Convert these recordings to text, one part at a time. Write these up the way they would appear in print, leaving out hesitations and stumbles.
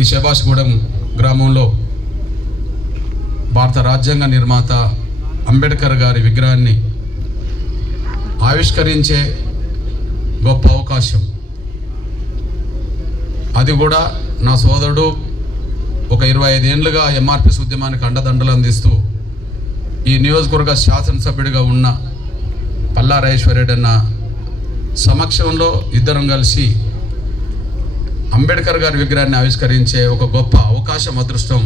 ఈ శభాష్గూడెం గ్రామంలో భారత రాజ్యాంగ నిర్మాత అంబేద్కర్ గారి విగ్రహాన్ని ఆవిష్కరించే గొప్ప అవకాశం. అది కూడా నా సోదరుడు ఒక 25 ఏళ్ళుగా ఎంఆర్పిఎస్ ఉద్యమానికి అండదండలు అందిస్తూ ఈ నియోజకవర్గ శాసనసభ్యుడిగా ఉన్న పల్లా రాజేశ్వరరెడ్డి అన్న సమక్షంలో ఇద్దరం కలిసి అంబేద్కర్ గారి విగ్రహాన్ని ఆవిష్కరించే ఒక గొప్ప అవకాశం, అదృష్టం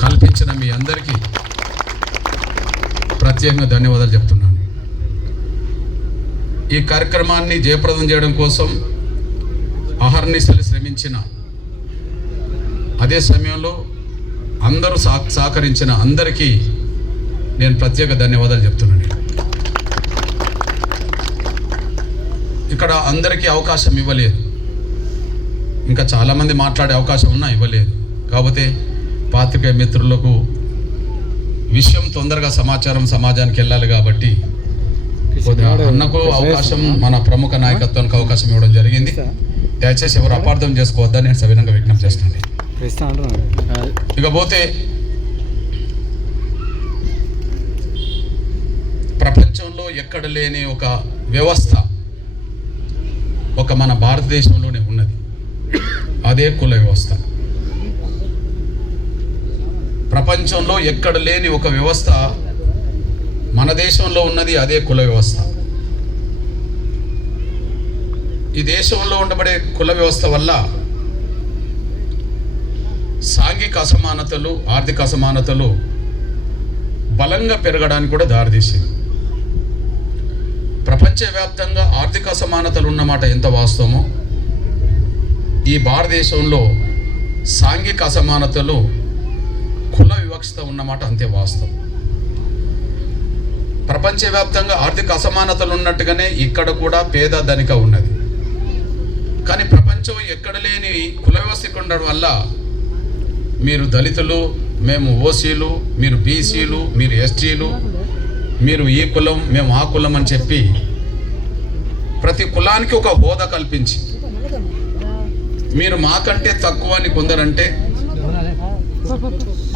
కల్పించిన మీ అందరికీ ప్రత్యేకంగా ధన్యవాదాలు చెప్తున్నాను. ఈ కార్యక్రమాన్ని జయప్రదం చేయడం కోసం అహర్నిశలు శ్రమించిన, అదే సమయంలో అందరూ సహకరించిన అందరికీ నేను ప్రత్యేక ధన్యవాదాలు చెప్తున్నాను. ఇక్కడ అందరికీ అవకాశం ఇవ్వలేదు, ఇంకా చాలామంది మాట్లాడే అవకాశం ఉన్నా ఇవ్వలేదు. కాకపోతే పాత్రికేయ మిత్రులకు విషయం తొందరగా సమాచారం సమాజానికి వెళ్ళాలి కాబట్టి అన్నకు అవకాశం, మన ప్రముఖ నాయకత్వానికి అవకాశం ఇవ్వడం జరిగింది. దయచేసి ఎవరు అపార్థం చేసుకోవద్దని నేను సవినంగా విజ్ఞప్తి చేస్తాను. ఇకపోతే ప్రపంచంలో ఎక్కడ లేని ఒక వ్యవస్థ ఒక మన భారతదేశంలోనే ఉన్నది, అదే కుల వ్యవస్థ. ప్రపంచంలో ఎక్కడ లేని ఒక వ్యవస్థ మన దేశంలో ఉన్నది, అదే కుల వ్యవస్థ. ఈ దేశంలో ఉండబడే కుల వ్యవస్థ వల్ల సాంఘిక అసమానతలు, ఆర్థిక అసమానతలు బలంగా పెరగడానికి కూడా దారితీసింది. ప్రపంచవ్యాప్తంగా ఆర్థిక అసమానతలు ఉన్నమాట ఎంత వాస్తవమో, ఈ భారతదేశంలో సాంఘిక అసమానతలు, కుల వివక్షత ఉన్నమాట అంతే వాస్తవం. ప్రపంచవ్యాప్తంగా ఆర్థిక అసమానతలు ఉన్నట్టుగానే ఇక్కడ కూడా పేద ధనిక ఉన్నది. కానీ ప్రపంచం ఎక్కడ లేని కుల వ్యవస్థ ఉండడం వల్ల మీరు దళితులు, మేము ఓసీలు, మీరు బీసీలు, మీరు ఎస్టీలు, మీరు ఈ కులం, మేము ఆ కులం అని చెప్పి ప్రతి కులానికి ఒక హోదా కల్పించి, మీరు మాకంటే తక్కువ అని కొందరంటే,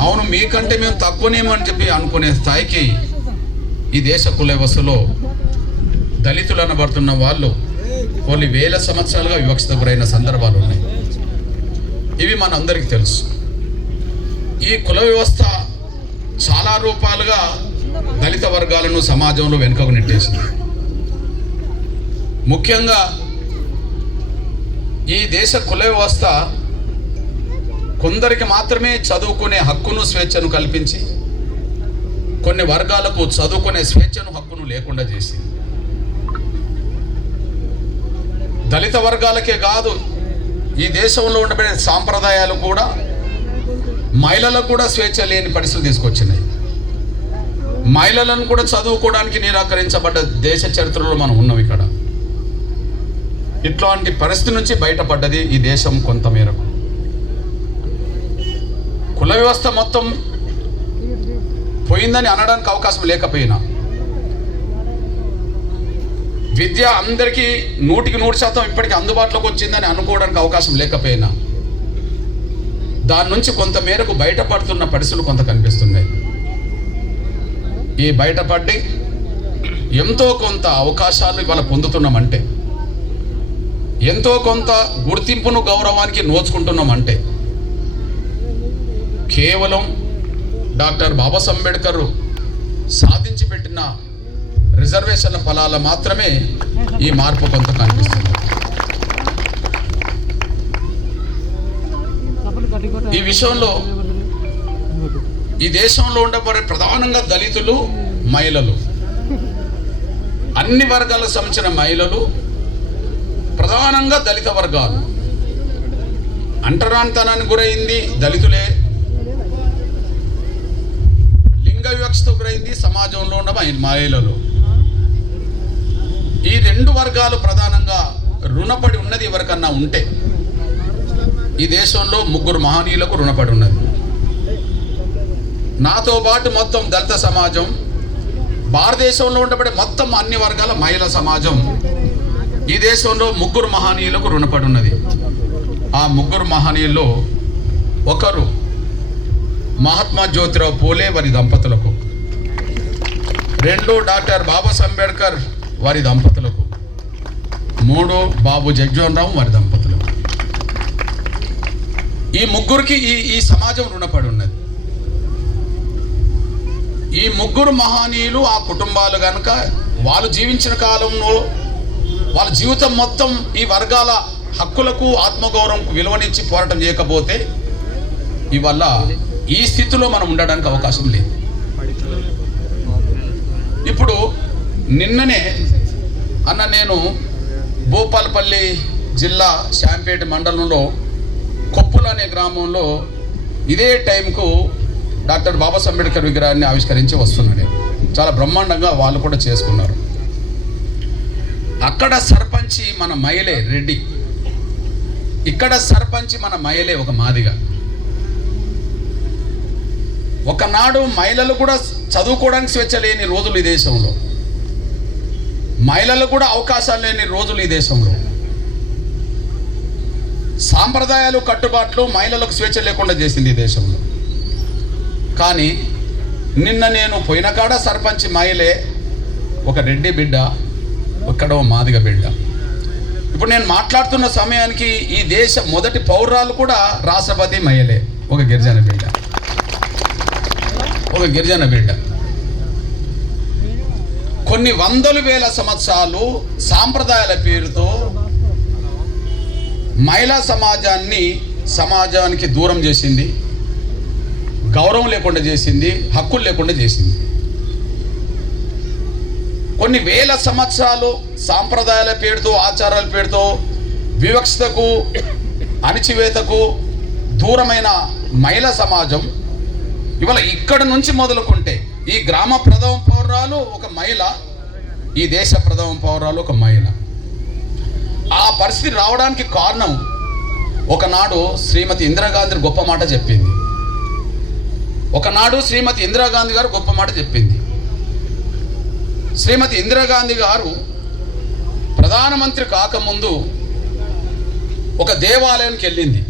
అవును మీకంటే మేము తక్కువనేమో అని చెప్పి అనుకునే స్థాయికి ఈ దేశ కుల వ్యవస్థలో దళితులు అనబడుతున్న వాళ్ళు కొన్ని వేల సంవత్సరాలుగా వివక్షత గురైన సందర్భాలు ఉన్నాయి. ఇవి మనందరికీ తెలుసు. ఈ కుల వ్యవస్థ చాలా రూపాలుగా దళిత వర్గాలను సమాజంలో వెనుకకు నెట్టేసింది. ముఖ్యంగా ఈ దేశ కుల వ్యవస్థ కొందరికి మాత్రమే చదువుకునే హక్కును, స్వేచ్ఛను కల్పించి కొన్ని వర్గాలకు చదువుకునే స్వేచ్ఛను, హక్కును లేకుండా చేసింది. దళిత వర్గాలకే కాదు, ఈ దేశంలో ఉండబడే సాంప్రదాయాలు కూడా మహిళలకు కూడా స్వేచ్ఛ లేని పరిస్థితులు తీసుకొచ్చినాయి. మహిళలను కూడా చదువుకోవడానికి నిరాకరించబడ్డ దేశ చరిత్రలో మనం ఉన్నాం. ఇక్కడ ఇట్లాంటి పరిస్థితి నుంచి బయటపడ్డది ఈ దేశం కొంతమేరకు. కుల వ్యవస్థ మొత్తం పోయిందని అనడానికి అవకాశం లేకపోయినా, విద్య అందరికీ 100% ఇప్పటికీ అందుబాటులోకి వచ్చిందని అనుకోవడానికి అవకాశం లేకపోయినా, దాని నుంచి కొంత మేరకు బయటపడుతున్న పరిస్థితులు కొంత కనిపిస్తున్నాయి. ఈ బయటపడి ఎంతో కొంత అవకాశాలు ఇవాళ పొందుతున్నామంటే, ఎంతో కొంత గుర్తింపును, గౌరవానికి నోచుకుంటున్నామంటే కేవలం డాక్టర్ బాబాసాహెబ్ అంబేద్కర్ సాధించి పెట్టిన రిజర్వేషన్ల ఫలాల మాత్రమే ఈ మార్పు కొంత కనిపిస్తుంది. ఈ విషయంలో ఈ దేశంలో ఉండబడే ప్రధానంగా దళితులు, మహిళలు, అన్ని వర్గాలకు సంబంధించిన మహిళలు, ప్రధానంగా దళిత వర్గాలు అంటరానితనానికి గురైంది దళితులే, లింగ వివక్షత గురైంది సమాజంలో ఉన్న మహిళలు. ఈ రెండు వర్గాలు ప్రధానంగా రుణపడి ఉన్నది ఎవరికన్నా ఉంటే ఈ దేశంలో 3 మహనీయులకు రుణపడి ఉన్నది. నాతో పాటు మొత్తం దళిత సమాజం, భారతదేశంలో ఉండబడే మొత్తం అన్ని వర్గాల మహిళా సమాజం ఈ దేశంలో 3 మహనీయులకు రుణపడి ఉన్నది. ఆ 3 మహనీయుల్లో ఒకరు మహాత్మా జ్యోతిరావు పూలే వారి దంపతులకు, 2 డాక్టర్ బాబాసాహెబ్ అంబేద్కర్ వారి దంపతులకు, 3 బాబు జగ్జీవన్ రామ్ వారి దంపతులకు. ఈ ముగ్గురికి ఈ సమాజం రుణపడి ఉన్నది. ఈ ముగ్గురు మహనీయులు ఆ కుటుంబాలు కనుక వాళ్ళు జీవించిన కాలంలో వాళ్ళ జీవితం మొత్తం ఈ వర్గాల హక్కులకు ఆత్మగౌరవంకు విలువనిచ్చి పోరాటం చేయకపోతే ఇవల్ల ఈ స్థితిలో మనం ఉండడానికి అవకాశం లేదు. ఇప్పుడు నిన్ననే నేను భూపాలపల్లి జిల్లా శాంపేట మండలంలో కొప్పులు అనే గ్రామంలో ఇదే టైంకు డాక్టర్ బాబాసాహెబ్ అంబేద్కర్ విగ్రహాన్ని ఆవిష్కరించి వస్తున్నాడు. చాలా బ్రహ్మాండంగా వాళ్ళు కూడా చేసుకున్నారు. అక్కడ సర్పంచి మన మహిళే రెడ్డి, ఇక్కడ సర్పంచి మన మహిళే ఒక మాదిగా. ఒకనాడు మహిళలు కూడా చదువుకోవడానికి స్వేచ్ఛ లేని రోజులు ఈ దేశంలో, మహిళలు కూడా అవకాశాలు లేని రోజులు ఈ దేశంలో, సాంప్రదాయాలు కట్టుబాట్లు మహిళలకు స్వేచ్ఛ లేకుండా చేసింది ఈ దేశంలో. కానీ నిన్న నేను పోయిన కాడ సర్పంచ్ మహిళే ఒక రెడ్డి బిడ్డ, ఇక్కడ మాదిగ బిడ్డ. ఇప్పుడు నేను మాట్లాడుతున్న సమయానికి ఈ దేశ మొదటి పౌరాలు కూడా రాష్ట్రపతి మహిళే, ఒక గిరిజన బిడ్డ, ఒక గిరిజన బిడ్డ. కొన్ని వందల వేల సంవత్సరాలు సాంప్రదాయాల పేరుతో మహిళా సమాజానికి దూరం చేసింది, గౌరవం లేకుండా చేసింది, హక్కులు లేకుండా చేసింది. కొన్ని వేల సంవత్సరాలు సాంప్రదాయాల పేరుతో ఆచారాల పేరుతో వివక్షతకు అణిచివేతకు దూరమైన మహిళా సమాజం ఇవాళ ఇక్కడ నుంచి మొదలుకుంటే ఈ గ్రామ ప్రథమ పౌరాలు ఒక మహిళ, ఈ దేశ ప్రథమ పౌరాలు ఒక మహిళ. ఆ పరిస్థితి రావడానికి కారణం ఒకనాడు శ్రీమతి ఇందిరాగాంధీ గొప్ప మాట చెప్పింది. ఒకనాడు శ్రీమతి ఇందిరాగాంధీ గారు గొప్ప మాట చెప్పింది. శ్రీమతి ఇందిరాగాంధీ గారు ప్రధానమంత్రి కాకముందు ఒక దేవాలయానికి వెళ్ళింది.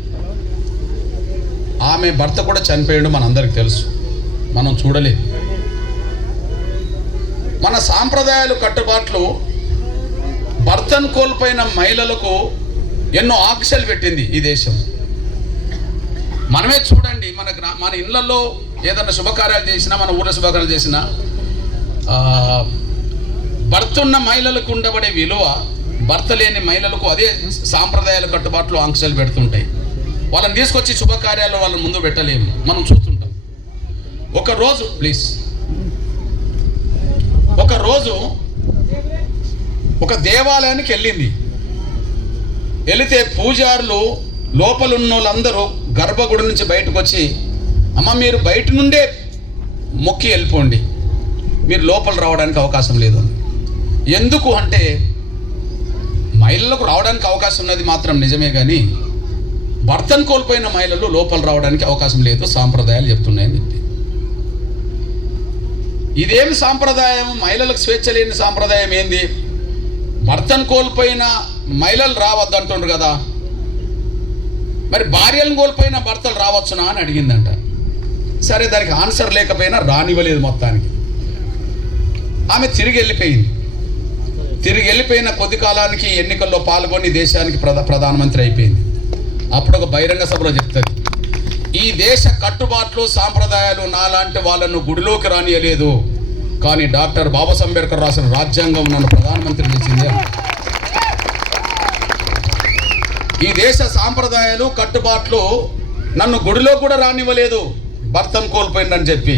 ఆమె భర్త కూడా చనిపోయాడు, మనందరికి తెలుసు, మనం చూడలేదు. మన సాంప్రదాయాలు కట్టుబాట్లు భర్తను కోల్పోయిన మహిళలకు ఎన్నో ఆంక్షలు పెట్టింది ఈ దేశం. మనమే చూడండి, మన ఇళ్లలో ఏదైనా శుభకార్యాలు చేసినా, మన ఊళ్ళో శుభకార్యాలు చేసినా భర్త ఉన్న మహిళలకు ఉండబడే విలువ భర్త లేని మహిళలకు అదే సాంప్రదాయాల కట్టుబాట్లు ఆంక్షలు పెడుతుంటాయి. వాళ్ళని తీసుకొచ్చి శుభకార్యాలు వాళ్ళని ముందు పెట్టలేము, మనం చూస్తుంటాం. ఒకరోజు ఒక దేవాలయానికి వెళితే పూజారులు లోపలున్న వాళ్ళందరూ గర్భగుడి నుంచి బయటకు వచ్చి, అమ్మ మీరు బయట నుండే మొక్కి వెళ్ళిపోండి, మీరు లోపల రావడానికి అవకాశం లేదు. ఎందుకు అంటే మహిళలకు రావడానికి అవకాశం ఉన్నది మాత్రం నిజమే, కానీ భర్తను కోల్పోయిన మహిళలు లోపల రావడానికి అవకాశం లేదు, సాంప్రదాయాలు చెప్తున్నాయని చెప్పి. ఇదేమి సాంప్రదాయం? మహిళలకు స్వేచ్ఛ లేని సాంప్రదాయం ఏంది? భర్తను కోల్పోయిన మహిళలు రావద్దు అంటుండ్రు కదా, మరి భార్యలను కోల్పోయిన భర్తలు రావచ్చునా అని అడిగిందంట. సరే, దానికి ఆన్సర్ లేకపోయినా రానివ్వలేదు. మొత్తానికి ఆమె తిరిగి వెళ్ళిపోయిన కొద్ది కాలానికి ఎన్నికల్లో పాల్గొని దేశానికి ప్రధానమంత్రి అయిపోయింది. అప్పుడు ఒక బహిరంగ సభలో చెప్తుంది, ఈ దేశ కట్టుబాట్లు సాంప్రదాయాలు నాలాంటి వాళ్ళను గుడిలోకి రానియలేదు, కానీ డాక్టర్ బాబాసాహెబ్ అంబేద్కర్ రాసిన రాజ్యాంగం నన్ను ప్రధానమంత్రి చేసింది. ఈ దేశ సాంప్రదాయాలు కట్టుబాట్లు నన్ను గుడిలో కూడా రానివ్వలేదు భర్తను కోల్పోయిందని చెప్పి,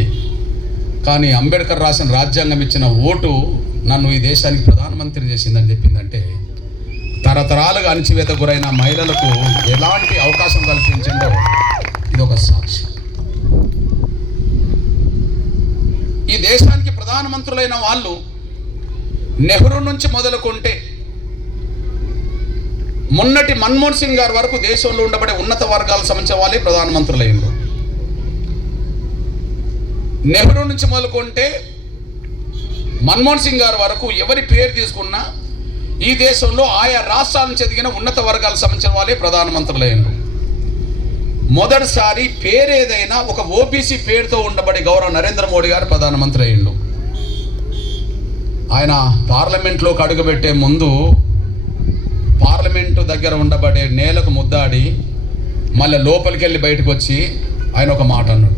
కానీ అంబేద్కర్ రాసిన రాజ్యాంగం ఇచ్చిన ఓటు నన్ను ఈ దేశానికి ప్రధానమంత్రి చేసిందని చెప్పిందంటే తరతరాలుగా అణచివేత గురైన మహిళలకు ఎలాంటి అవకాశం కల్పించిందో ఇది ఒక సాక్షి. ఈ దేశానికి ప్రధానమంత్రులైన వాళ్ళు నెహ్రూ నుంచి మొదలుకుంటే మొన్నటి మన్మోహన్ సింగ్ గారి వరకు దేశంలో ఉండబడే ఉన్నత వర్గాలకు సంబంధించిన వాళ్ళే ప్రధానమంత్రులైనరు. నెహ్రూ నుంచి మొదలుకుంటే మన్మోహన్ సింగ్ గారి వరకు ఎవరి పేరు తీసుకున్నా ఈ దేశంలో ఆయా రాష్ట్రాల నుంచి ఎదిగిన ఉన్నత వర్గాలకు సంబంధించిన వాళ్ళే ప్రధానమంత్రులైనరు. మొదటిసారి పేరేదైనా ఒక ఓబీసీ పేరుతో ఉండబడి గౌరవ నరేంద్ర మోడీ గారు ప్రధానమంత్రి అయ్యిండు. ఆయన పార్లమెంట్లోకి అడుగుపెట్టే ముందు పార్లమెంటు దగ్గర ఉండబడే నేలకు ముద్దాడి మళ్ళీ లోపలికి వెళ్ళి బయటకు వచ్చి ఆయన ఒక మాట అన్నాడు,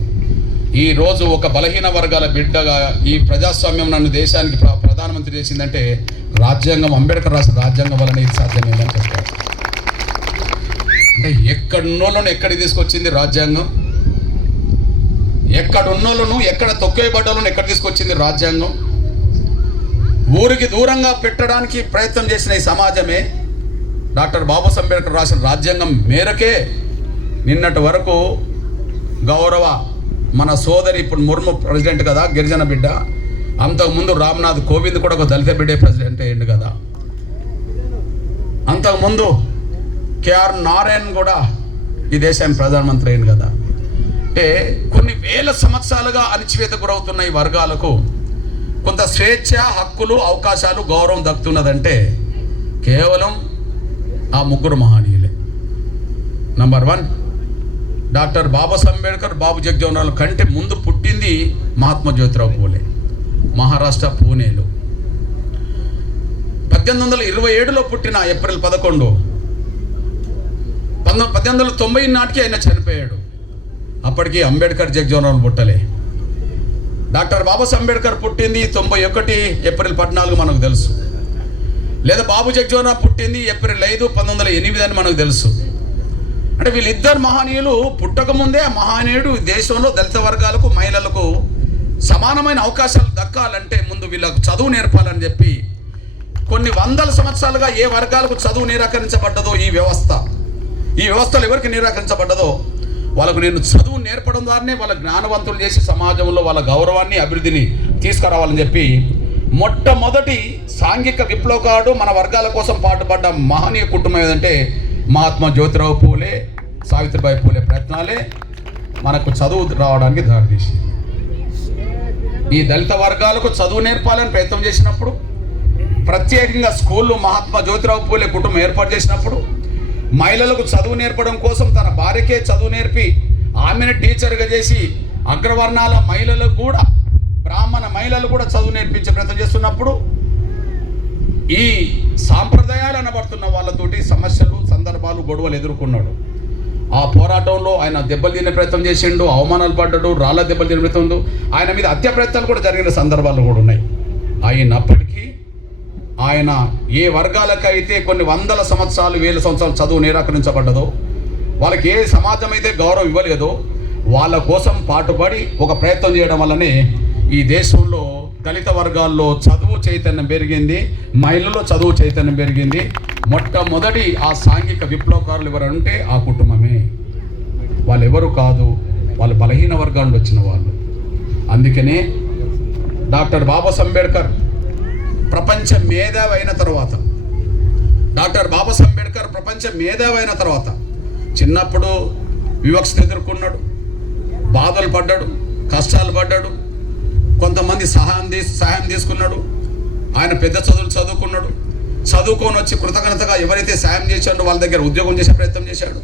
ఈరోజు ఒక బలహీన వర్గాల బిడ్డగా ఈ ప్రజాస్వామ్యం నన్ను దేశానికి ప్రధానమంత్రి చేసిందంటే రాజ్యాంగం, అంబేద్కర్ రాసిన రాజ్యాంగం వలన ఇది సాధ్యమైందని చెప్పారు. అంటే ఎక్కడున్నోళ్ళను ఎక్కడికి తీసుకొచ్చింది రాజ్యాంగం, ఎక్కడున్నోళ్ళను ఎక్కడ తొక్కేయబడ్డోళ్ళను ఎక్కడ తీసుకొచ్చింది రాజ్యాంగం. ఊరికి దూరంగా పెట్టడానికి ప్రయత్నం చేసిన ఈ సమాజమే డాక్టర్ బాబాసాహెబ్ అంబేద్కర్ రాసిన రాజ్యాంగం మేరకే నిన్నటి వరకు గౌరవ మన సోదరి, ఇప్పుడు ముర్ము ప్రెసిడెంట్ కదా, గిరిజన బిడ్డ, అంతకుముందు రామ్నాథ్ కోవింద్ కూడా ఒక దళిత బిడ్డే ప్రెసిడెంట్ అయ్యిండు కదా, అంతకుముందు కేఆర్ నారాయణ్ కూడా ఈ దేశానికి ప్రధానమంత్రి అయ్యింది కదా. అంటే కొన్ని వేల సంవత్సరాలుగా అణచివేతకు గురవుతున్న ఈ వర్గాలకు కొంత స్వేచ్ఛ, హక్కులు, అవకాశాలు, గౌరవం దక్కుతున్నదంటే కేవలం ఆ ముగ్గురు మహనీయులే. నంబర్ 1 డాక్టర్ బాబాసాహెబ్ అంబేద్కర్, బాబు జగజ్జీవన్ కంటే ముందు పుట్టింది మహాత్మా జ్యోతిరావు పూలే, మహారాష్ట్ర పూణేలో. 1827లో పుట్టిన ఏప్రిల్ 11, 1890 నాటికి ఆయన చనిపోయాడు. అప్పటికి అంబేద్కర్ జగజ్జీవన్ పుట్టలే. డాక్టర్ బాబాసాహెబ్ అంబేద్కర్ పుట్టింది 91 ఏప్రిల్ 14 మనకు తెలుసు. లేదా బాబు జగజ్జీవన్ పుట్టింది ఏప్రిల్ 5, 1908 అని మనకు తెలుసు. అంటే వీళ్ళిద్దరు మహనీయులు పుట్టకముందే ఆ మహనీయుడు దేశంలో దళిత వర్గాలకు, మహిళలకు సమానమైన అవకాశాలు దక్కాలంటే ముందు వీళ్ళకు చదువు నేర్పాలని చెప్పి కొన్ని వందల సంవత్సరాలుగా ఏ వర్గాలకు చదువు నిరాకరించబడ్డదో ఈ వ్యవస్థలు ఎవరికి నిరాకరించబడ్డదో వాళ్ళకు నేను చదువు నేర్పడం ద్వారానే వాళ్ళ జ్ఞానవంతులు చేసి సమాజంలో వాళ్ళ గౌరవాన్ని, అభివృద్ధిని తీసుకురావాలని చెప్పి మొట్టమొదటి సాంఘిక విప్లవకారుడు, మన వర్గాల కోసం పాటుపడ్డ మహనీయ కుటుంబం ఏదంటే మహాత్మా జ్యోతిరావు పూలే, సావిత్రిబాయి పూలే ప్రయత్నాలే మనకు చదువు రావడానికి దారితీసి ఈ దళిత వర్గాలకు చదువు నేర్పాలని ప్రయత్నం చేసినప్పుడు, ప్రత్యేకంగా స్కూళ్ళు మహాత్మా జ్యోతిరావు పూలే కుటుంబం ఏర్పాటు చేసినప్పుడు, మహిళలకు చదువు నేర్పడం కోసం తన భార్యకే చదువు నేర్పి ఆమెను టీచర్గా చేసి అగ్రవర్ణాల మహిళలకు కూడా, బ్రాహ్మణ మహిళలు కూడా చదువు నేర్పించే ప్రయత్నం చేస్తున్నప్పుడు ఈ సాంప్రదాయాలు అనబడుతున్న వాళ్ళతోటి సమస్యలు, సందర్భాలు, గొడవలు ఎదుర్కొన్నాడు. ఆ పోరాటంలో ఆయన దెబ్బలు తినే ప్రయత్నం చేసిండు, అవమానాలు పడ్డాడు, రాళ్ళ దెబ్బలు తినే ప్రయత్నం, ఆయన మీద హత్య ప్రయత్నాలు కూడా జరిగిన సందర్భాలు కూడా ఉన్నాయి. అయినప్పటికీ ఆయన ఏ వర్గాలకైతే కొన్ని వందల సంవత్సరాలు, వేల సంవత్సరాలు చదువు నిరాకరించబడ్డదో, వాళ్ళకి ఏ సమాజం అయితే గౌరవం ఇవ్వలేదో వాళ్ళ కోసం పాటుపడి ఒక ప్రయత్నం చేయడం వల్లనే ఈ దేశంలో దళిత వర్గాల్లో చదువు చైతన్యం పెరిగింది, మహిళల్లో చదువు చైతన్యం పెరిగింది. మొట్టమొదటి ఆ సాంఘిక విప్లవకారులు ఎవరంటే ఆ కుటుంబమే. వాళ్ళు ఎవరు కాదు, వాళ్ళు బలహీన వర్గాల్లో వచ్చిన వాళ్ళు. అందుకనే డాక్టర్ బాబాసాహెబ్ అంబేద్కర్ ప్రపంచ మేధావి అయిన తర్వాత, చిన్నప్పుడు వివక్షత ఎదుర్కొన్నాడు, బాధలు పడ్డాడు, కష్టాలు పడ్డాడు, కొంతమంది సహాయం తీసుకున్నాడు. ఆయన పెద్ద చదువుకున్నాడు, చదువుకొని వచ్చి కృతజ్ఞతగా ఎవరైతే సాయం చేశాడో వాళ్ళ దగ్గర ఉద్యోగం చేసే ప్రయత్నం చేశాడు.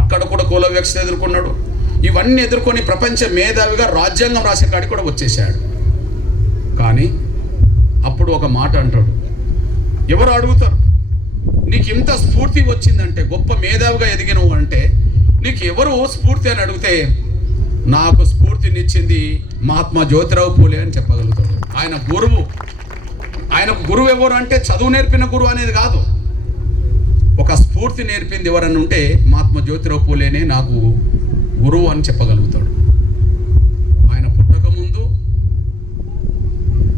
అక్కడ కూడా కుల వివక్షత ఎదుర్కొన్నాడు. ఇవన్నీ ఎదుర్కొని ప్రపంచ మేధావిగా రాజ్యాంగం రాసే కాడికి కూడా వచ్చేసాడు. కానీ అప్పుడు ఒక మాట అంటాడు, ఎవరు అడుగుతారు, నీకు ఇంత స్ఫూర్తి వచ్చిందంటే, గొప్ప మేధావిగా ఎదిగినవు అంటే నీకు ఎవరు స్ఫూర్తి అని అడిగితే, నాకు స్ఫూర్తినిచ్చింది మహాత్మా జ్యోతిరావు పూలే అని చెప్పగలుగుతాడు. ఆయనకు గురువు ఎవరు అంటే చదువు నేర్పిన గురువు అనేది కాదు, ఒక స్ఫూర్తి నేర్పింది ఎవరని ఉంటే మహాత్మా జ్యోతిరావు పూలేనే నాకు గురువు అని చెప్పగలుగుతాడు. ఆయన పుట్టకముందు,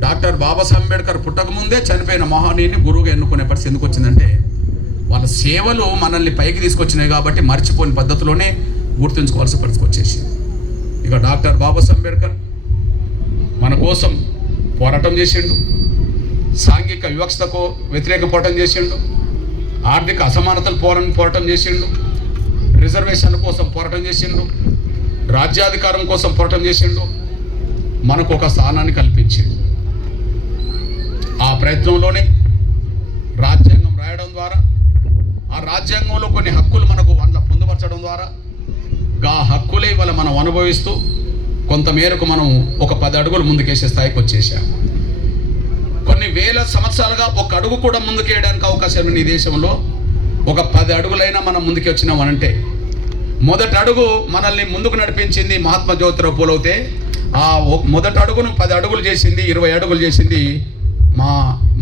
డాక్టర్ బాబాసాహెబ్ అంబేద్కర్ పుట్టకముందే చనిపోయిన మహనీయుని గురువుగా ఎన్నుకునే పరిస్థితి ఎందుకు వచ్చిందంటే, వాళ్ళ సేవలు మనల్ని పైకి తీసుకొచ్చినాయి కాబట్టి మర్చిపోని పద్ధతిలోనే గుర్తుంచుకోవాల్సిన పరిస్థితి వచ్చేసింది. ఇక డాక్టర్ బాబాసాహెబ్ అంబేద్కర్ మన కోసం పోరాటం చేసిండు, సాంఘిక వివక్షతకు వ్యతిరేక పోరాటం చేసిండు, ఆర్థిక అసమానతలు పోరాటం చేసిండు, రిజర్వేషన్ల కోసం పోరాటం చేసిండు, రాజ్యాధికారం కోసం పోరాటం చేసిండు, మనకు ఒక స్థానాన్ని కల్పించిండు. ఆ ప్రయత్నంలోనే రాజ్యాంగం రాయడం ద్వారా, ఆ రాజ్యాంగంలో కొన్ని హక్కులు మనకు అందులో పొందుపరచడం ద్వారా మనం అనుభవిస్తూ కొంతమేరకు మనం ఒక 10 అడుగులు ముందుకేసే స్థాయికి వచ్చేసాం. కొన్ని వేల సంవత్సరాలుగా ఒక అడుగు కూడా ముందుకేయడానికి అవకాశం ఈ దేశంలో. ఒక 10 అడుగులైనా మనం ముందుకు వచ్చినామనంటే, మొదటి అడుగు మనల్ని ముందుకు నడిపించింది మహాత్మా జ్యోతిరావు పూలే అయితే, ఆ మొదటి అడుగును 10 అడుగులు చేసింది, 20 అడుగులు చేసింది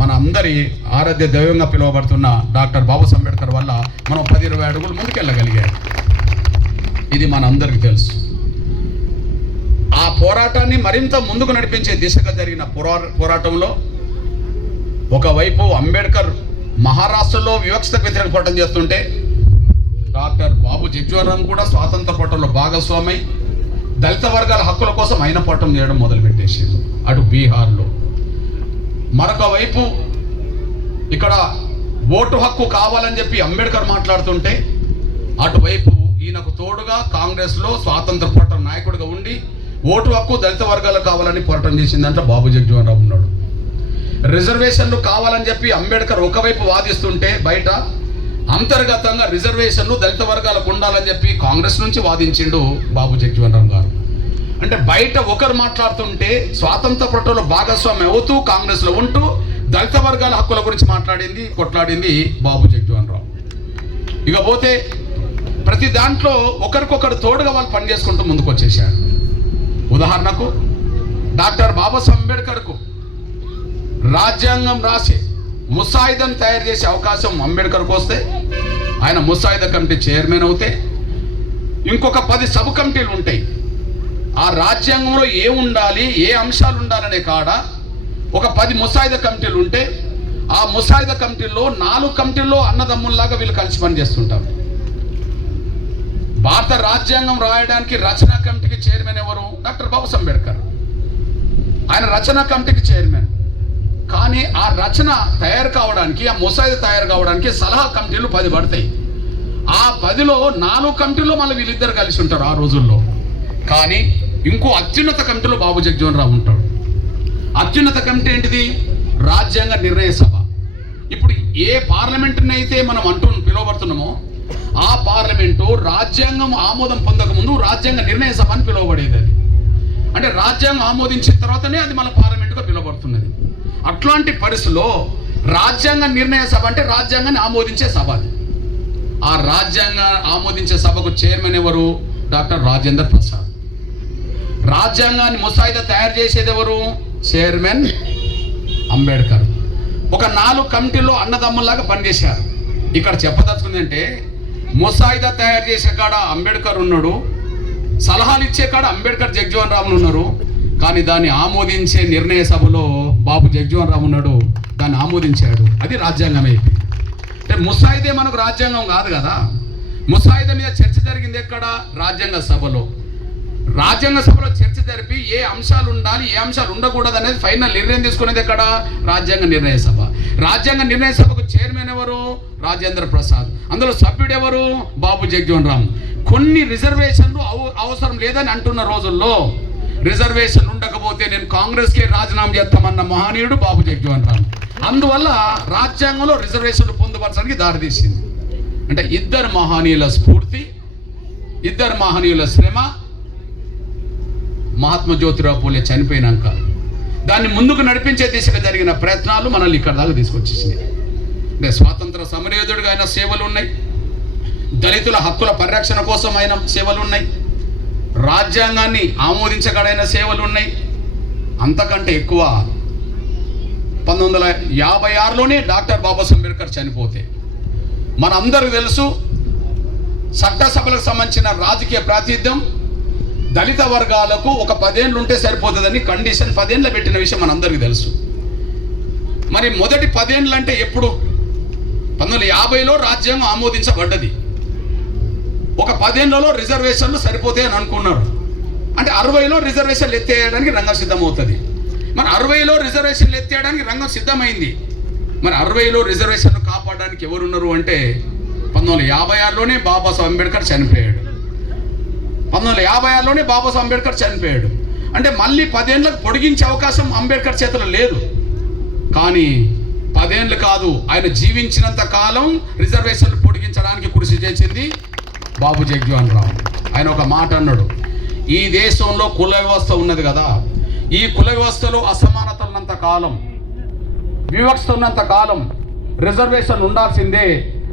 మన అందరి ఆరాధ్య దైవంగా పిలువబడుతున్న డాక్టర్ బాబాసాహెబ్ అంబేద్కర్ వల్ల మనం 10-20 అడుగులు ముందుకెళ్ళగలిగాం. ఇది మన అందరికీ తెలుసు. ఆ పోరాటాన్ని మరింత ముందుకు నడిపించే దిశగా జరిగిన పోరాటంలో ఒకవైపు అంబేద్కర్ మహారాష్ట్రలో వివక్షత వ్యతిరేక పోరాటం చేస్తుంటే, డాక్టర్ బాబు జగ్జీవన్ రామ్ కూడా స్వాతంత్ర పోరాటంలో భాగస్వామై దళిత వర్గాల హక్కుల కోసం ఆయన పోరాటం చేయడం మొదలుపెట్టేసింది అటు బీహార్లో. మరొక వైపు ఇక్కడ ఓటు హక్కు కావాలని చెప్పి అంబేద్కర్ మాట్లాడుతుంటే, అటువైపు ఈయనకు తోడుగా కాంగ్రెస్లో స్వాతంత్ర పోరాటం నాయకుడిగా ఉండి ఓటు హక్కు దళిత వర్గాలకు కావాలని పోరాటం చేసిందంటే బాబు జగ్జీవన్ రామ్ ఉన్నాడు. రిజర్వేషన్లు కావాలని చెప్పి అంబేద్కర్ ఒకవైపు వాదిస్తుంటే, బయట అంతర్గతంగా రిజర్వేషన్లు దళిత వర్గాలకు ఉండాలని చెప్పి కాంగ్రెస్ నుంచి వాదించిండు బాబు జగ్జీవన్ రామ్ గారు. అంటే బయట ఒకరు మాట్లాడుతుంటే స్వాతంత్ర పోరాటంలో భాగస్వామి అవుతూ కాంగ్రెస్లో ఉంటూ దళిత వర్గాల హక్కుల గురించి కొట్లాడింది బాబు జగ్జీవన్ రామ్. ఇకపోతే ప్రతి దాంట్లో ఒకరికొకరు తోడుగా వాళ్ళు పనిచేసుకుంటూ ముందుకు వచ్చేసారు. ఉదాహరణకు డాక్టర్ బాబాసాహెబ్ అంబేద్కర్కు రాజ్యాంగం రాసి ముసాయిదాను తయారు చేసే అవకాశం అంబేద్కర్కు వస్తే, ఆయన ముసాయిదా కమిటీ చైర్మన్ అవుతే, ఇంకొక 10 సబ్ కమిటీలు ఉంటాయి. ఆ రాజ్యాంగంలో ఏ ఉండాలి, ఏ అంశాలు ఉండాలనే కాడ ఒక 10 ముసాయిదా కమిటీలు ఉంటే, ఆ ముసాయిదా కమిటీల్లో 4 కమిటీల్లో అన్నదమ్ముల్లాగా వీళ్ళు కలిసి పనిచేస్తుంటారు. భారత రాజ్యాంగం రాయడానికి రచనా కమిటీకి చైర్మన్ ఎవరు? డాక్టర్ బాబాసాహెబ్ అంబేద్కర్. ఆయన రచనా కమిటీకి చైర్మన్. కానీ ఆ రచన తయారు కావడానికి, ఆ ముసాయిదా తయారు కావడానికి సలహా కమిటీలు 10 పడతాయి. ఆ 10లో 4 కమిటీల్లో మళ్ళీ వీళ్ళిద్దరు కలిసి ఉంటారు ఆ రోజుల్లో. కానీ ఇంకో అత్యున్నత కమిటీలో బాబు జగ్జీవన్ రామ్ ఉంటాడు. అత్యున్నత కమిటీ ఏంటిది? రాజ్యాంగ నిర్ణయ సభ. ఇప్పుడు ఏ పార్లమెంటుని అయితే మనం పిలువబడుతున్నామో ఆ పార్లమెంటు రాజ్యాంగం ఆమోదం పొందకముందు రాజ్యాంగ నిర్ణయ సభ అని పిలువబడేది. అది అంటే రాజ్యాంగం ఆమోదించిన తర్వాతనే అది మన పార్లమెంటుగా పిలువబడుతున్నది. అట్లాంటి పరిస్థితుల్లో రాజ్యాంగ నిర్ణయ సభ అంటే రాజ్యాంగాన్ని ఆమోదించే సభ. ఆ రాజ్యాంగ ఆమోదించే సభకు చైర్మన్ ఎవరు? డాక్టర్ రాజేంద్ర ప్రసాద్. రాజ్యాంగాన్ని ముసాయిదా తయారు చేసేది ఎవరు? చైర్మన్ అంబేద్కర్. ఒక 4 కమిటీల్లో అన్నదమ్ముల్లాగా పనిచేశారు. ఇక్కడ చెప్పదలుచుకుందంటే, ముసాయిదా తయారు చేసే కాడ అంబేద్కర్ ఉన్నాడు, సలహాలు ఇచ్చే కాడ అంబేద్కర్ జగ్జీవన్ రామ్ ఉన్నారు. కానీ దాన్ని ఆమోదించే నిర్ణయ సభలో బాబు జగ్జీవన్ రామ్ ఉన్నాడు, దాన్ని ఆమోదించాడు. అది రాజ్యాంగం అయిపోయింది. అంటే ముసాయిదే మనకు రాజ్యాంగం కాదు కదా. ముసాయిదా మీద చర్చ జరిగింది ఎక్కడ? రాజ్యాంగ సభలో. రాజ్యాంగ సభలో చర్చ జరిపి ఏ అంశాలు ఉండాలి, ఏ అంశాలు ఉండకూడదు అనేది ఫైనల్ నిర్ణయం తీసుకునేది ఎక్కడ? రాజ్యాంగ నిర్ణయ సభ. రాజ్యాంగ నిర్ణయ సభకు చైర్మన్ ఎవరు? రాజేంద్ర ప్రసాద్. అందులో సభ్యుడు ఎవరు? బాబు జగ్జీవన్ రామ్. కొన్ని రిజర్వేషన్లు అవసరం లేదని అంటున్న రోజుల్లో రిజర్వేషన్ ఉండకపోతే నేను కాంగ్రెస్కే రాజీనామా చేస్తామన్న మహనీయుడు బాబు జగ్జీవన్ రామ్. అందువల్ల రాజ్యాంగంలో రిజర్వేషన్లు పొందుపరచడానికి దారితీసింది. అంటే ఇద్దరు మహనీయుల స్ఫూర్తి, ఇద్దరు మహనీయుల శ్రమ, మహాత్మా జ్యోతిరావు పూలే చనిపోయినాక దాన్ని ముందుకు నడిపించే దిశగా జరిగిన ప్రయత్నాలు మనల్ని ఇక్కడ దాకా తీసుకొచ్చేసినాయి. అంటే స్వాతంత్ర సమరయోధుడిగా ఆయన సేవలు ఉన్నాయి, దళితుల హక్కుల పరిరక్షణ కోసం ఆయన సేవలు ఉన్నాయి, రాజ్యాంగాన్ని ఆమోదించగడైన సేవలు ఉన్నాయి. అంతకంటే ఎక్కువ 1956లోనే డాక్టర్ బాబాసాహెబ్ అంబేద్కర్ చనిపోతే, మనందరికీ తెలుసు చట్టసభలకు సంబంధించిన రాజకీయ ప్రాతినిధ్యం దళిత వర్గాలకు ఒక 10 ఏళ్ళు ఉంటే సరిపోతుందని కండిషన్ 10 ఏళ్ళు పెట్టిన విషయం మనందరికీ తెలుసు. మరి మొదటి 10 ఏళ్ళు అంటే ఎప్పుడు? 1950లో రాజ్యాంగం ఆమోదించబడ్డది. ఒక 10 ఏళ్లలో రిజర్వేషన్లు సరిపోతాయని అనుకున్నారు. అంటే 60లో రిజర్వేషన్లు ఎత్తేయడానికి రంగం సిద్ధమవుతుంది. మరి 60లో రిజర్వేషన్లు ఎత్తేయడానికి రంగం సిద్ధమైంది. మరి 60లో రిజర్వేషన్లు కాపాడడానికి ఎవరున్నారు అంటే 1956లోనే బాబాసాహెబ్ అంబేద్కర్ చనిపోయాడు. 1956లోనే బాబాసాహెబ్ అంబేద్కర్ చనిపోయాడు. అంటే మళ్ళీ 10 ఏళ్ళకు పొడిగించే అవకాశం అంబేద్కర్ చేతిలో లేదు. కానీ 10 ఏళ్ళు కాదు, ఆయన జీవించినంత కాలం రిజర్వేషన్లు పొడిగించడానికి కృషి చేసింది బాబు జగ్జీవన్ రామ్. ఆయన ఒక మాట అన్నాడు, ఈ దేశంలో కుల వ్యవస్థ ఉన్నది కదా, ఈ కుల వ్యవస్థలో అసమానత ఉన్నంత కాలం, వివక్ష ఉన్నంత కాలం రిజర్వేషన్ ఉండాల్సిందే.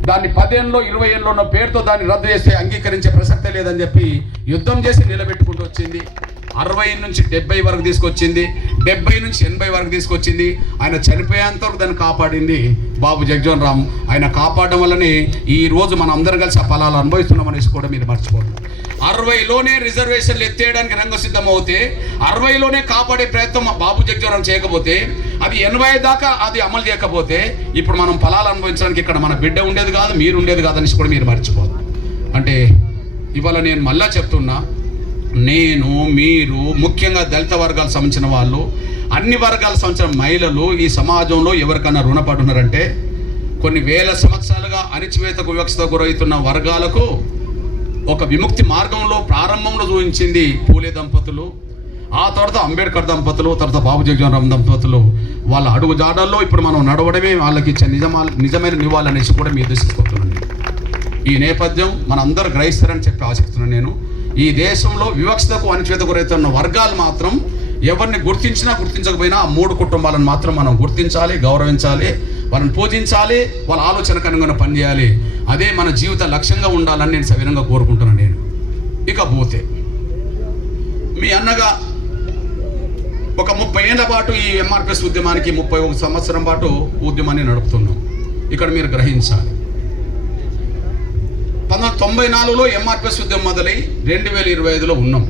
దాన్ని 10 ఏళ్ళలో 20 ఏళ్ళలో ఉన్న పేరుతో దాన్ని రద్దు చేస్తే అంగీకరించే ప్రసక్తే లేదని చెప్పి యుద్ధం చేసి నిలబెట్టుకుంటూ వచ్చింది. 60 నుంచి 70 వరకు తీసుకొచ్చింది, 70 నుంచి 80 వరకు తీసుకొచ్చింది. ఆయన చనిపోయేంత వరకు దాన్ని కాపాడింది బాబు జగ్జీవన్ రామ్. ఆయన కాపాడడం వల్లనే ఈ రోజు మనం అందరం కలిసి ఆ ఫలాలు అనుభవిస్తున్నాం అనేసి కూడా మీరు మర్చిపోతారు. 60లోనే రిజర్వేషన్లు ఎత్తేయడానికి రంగసిద్ధం అవుతే, 60లోనే కాపాడే ప్రయత్నం బాబు జగ్జీవన్ రామ్ చేయకపోతే, అది 80 దాకా అది అమలు చేయకపోతే ఇప్పుడు మనం ఫలాలు అనుభవించడానికి ఇక్కడ మన బిడ్డ ఉండేది కాదు, మీరు ఉండేది కాదు అనేసి కూడా మీరు మర్చిపోదు. అంటే ఇవాళ నేను మళ్ళా చెప్తున్నా, నేను మీరు ముఖ్యంగా దళిత వర్గాలకు సంబంధించిన వాళ్ళు, అన్ని వర్గాలకు సంబంధించిన మహిళలు ఈ సమాజంలో ఎవరికన్నా రుణపడి ఉన్నారంటే, కొన్ని వేల సంవత్సరాలుగా అణిచివేతకు వివక్షతకు గురవుతున్న వర్గాలకు ఒక విముక్తి మార్గంలో ప్రారంభంలో చూపించింది పూలే దంపతులు, ఆ తర్వాత అంబేద్కర్ దంపతులు, తర్వాత బాబు జగ్జీవన్ రామ్ దంపతులు. వాళ్ళ అడుగు జాడల్లో ఇప్పుడు మనం నడవడమే వాళ్ళకి ఇచ్చే నిజమైన నివాళనేసి కూడా మీరు దృష్టిస్తున్నాను. ఈ నేపథ్యం మనందరూ గ్రహిస్తారని చెప్పి ఆశిస్తున్నాను. నేను ఈ దేశంలో వివక్షతకు అణచివేతకు గురవుతున్న వర్గాలు మాత్రం ఎవరిని గుర్తించినా గుర్తించకపోయినా ఆ 3 కుటుంబాలను మాత్రం మనం గుర్తించాలి, గౌరవించాలి, వాళ్ళని పూజించాలి, వాళ్ళ ఆలోచనకు అనుగుణంగా పనిచేయాలి. అదే మన జీవిత లక్ష్యంగా ఉండాలని నేను సవినంగా కోరుకుంటున్నాను. నేను ఇకపోతే మీ అన్నగా ఒక 30 ఏళ్ల పాటు ఈ ఎంఆర్పిఎస్ ఉద్యమానికి 31 సంవత్సరం పాటు ఉద్యమాన్ని నడుపుతున్నాం. ఇక్కడ మీరు గ్రహించాలి, 1994లో ఎంఆర్పిఎస్ ఉద్యమం మొదలై 2025లో ఉన్నాం.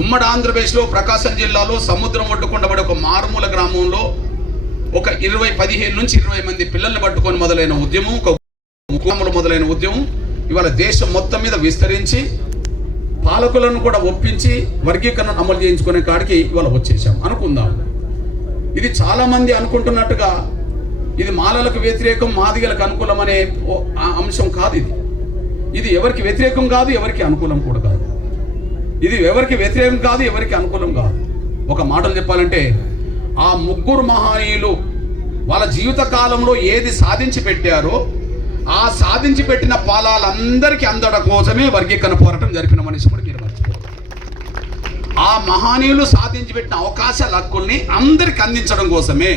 ఉమ్మడి ఆంధ్రప్రదేశ్లో ప్రకాశం జిల్లాలో సముద్రం ఒడ్డుకుండబడి ఒక మారుమూల గ్రామంలో ఒక 15 నుంచి 20 మంది పిల్లల్ని పట్టుకొని మొదలైన ఉద్యమం, ఒక ముఖ్యములు మొదలైన ఉద్యమం ఇవాళ దేశం మొత్తం మీద విస్తరించి పాలకులను కూడా ఒప్పించి వర్గీకరణ అమలు చేయించుకునే కాడికి ఇవాళ వచ్చేసాం అనుకుందాం. ఇది చాలామంది అనుకుంటున్నట్టుగా ఇది మాలలకు వ్యతిరేకం, మాదిగలకు అనుకూలం అనే అంశం కాదు. ఇది ఎవరికి వ్యతిరేకం కాదు, ఎవరికి అనుకూలం కూడా కాదు. ఇది ఎవరికి వ్యతిరేకం కాదు, ఎవరికి అనుకూలం కాదు. ఒక మాటలు చెప్పాలంటే, ఆ 3 మహనీయులు వాళ్ళ జీవిత కాలంలో ఏది సాధించి పెట్టారో ఆ సాధించి పెట్టిన ఫలాలందరికీ అందడం కోసమే వర్గీకరణ పోరాటం జరిపిన మనిషి కూడా మీరు మర్చిపోరు. ఆ మహనీయులు సాధించి పెట్టిన అవకాశాల హక్కుల్ని అందరికి అందించడం కోసమే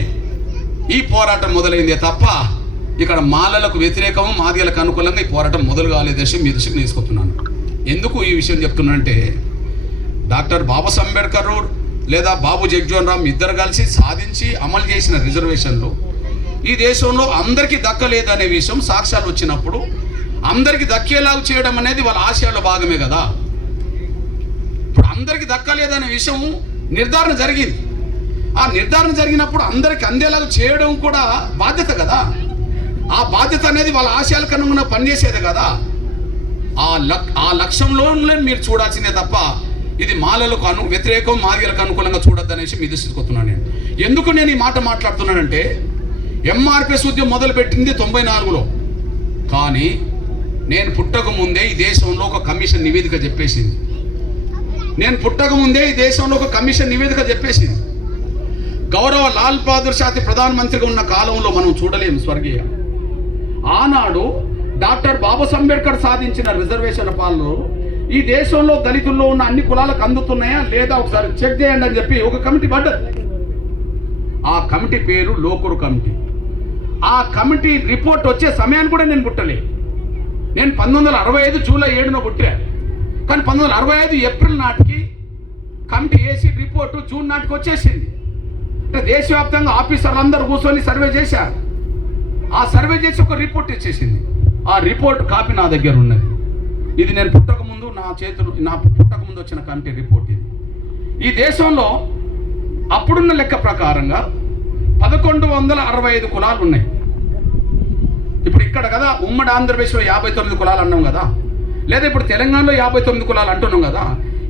ఈ పోరాటం మొదలైందే తప్ప ఇక్కడ మాలలకు వ్యతిరేకము, మాదిగలకు అనుకూలంగా ఈ పోరాటం మొదలు కాలేదేసి మీ దృష్టికి తీసుకొస్తున్నాను. ఎందుకు ఈ విషయం చెప్తున్నానంటే, డాక్టర్ బాబాసాహెబ్ అంబేద్కర్ లేదా బాబు జగ్జీవన్ రామ్ ఇద్దరు కలిసి సాధించి అమలు చేసిన రిజర్వేషన్లు ఈ దేశంలో అందరికీ దక్కలేదనే విషయం సాక్ష్యాలు వచ్చినప్పుడు అందరికీ దక్కేలాగా చేయడం అనేది వాళ్ళ ఆశయాల్లో భాగమే కదా. ఇప్పుడు అందరికీ దక్కలేదనే విషయం నిర్ధారణ జరిగింది. ఆ నిర్ధారణ జరిగినప్పుడు అందరికీ అందేలాగా చేయడం కూడా బాధ్యత కదా. ఆ బాధ్యత అనేది వాళ్ళ ఆశయాలకు అనుగుణంగా పనిచేసేది కదా. ఆ లక్ష్యంలోనే మీరు చూడాల్సిందే తప్ప ఇది మాలలకు వ్యతిరేకం, మాదిగలకు అనుకూలంగా చూడొద్దు అనేసి మీ దృష్టికి వస్తున్నాను. నేను ఎందుకు నేను ఈ మాట మాట్లాడుతున్నానంటే, ఎంఆర్పిఎస్ ఉద్యమం మొదలుపెట్టింది 94లో. కానీ నేను పుట్టక ముందే ఈ దేశంలో ఒక కమిషన్ నివేదిక చెప్పేసింది. గౌరవ లాల్ బహదూర్ శాస్త్రి ప్రధానమంత్రిగా ఉన్న కాలంలో మనం చూడలేము స్వర్గీయ. ఆనాడు డాక్టర్ బాబాసాహెబ్ అంబేద్కర్ సాధించిన రిజర్వేషన్ పాలనలో ఈ దేశంలో దళితుల్లో ఉన్న అన్ని కులాలకు అందుతున్నాయా లేదా ఒకసారి చెక్ చేయండి అని చెప్పి ఒక కమిటీ పడ్డది. ఆ కమిటీ పేరు లోకూరు కమిటీ. ఆ కమిటీ రిపోర్ట్ వచ్చే సమయాన్ని కూడా నేను పుట్టలే. నేను 1965 జూలై 7న పుట్టా. కానీ 1965 ఏప్రిల్ నాటికి కమిటీ వేసి రిపోర్టు జూన్ నాటికి వచ్చేసింది. అంటే దేశవ్యాప్తంగా ఆఫీసర్లు అందరూ కూర్చొని సర్వే చేశారు. ఆ సర్వే చేసి ఒక రిపోర్ట్ ఇచ్చేసింది. ఆ రిపోర్ట్ కాపీ నా దగ్గర ఉన్నది. ఇది నేను పుట్టకముందు నా పుట్టకముందు వచ్చిన కమిటీ రిపోర్ట్ ఇది. ఈ దేశంలో అప్పుడున్న లెక్క ప్రకారంగా 1165 కులాలు ఉన్నాయి. ఇప్పుడు ఇక్కడ కదా ఉమ్మడి ఆంధ్రప్రదేశ్లో 59 కులాలు అన్నాం కదా, లేదా ఇప్పుడు తెలంగాణలో 59 కులాలు అంటున్నాం కదా.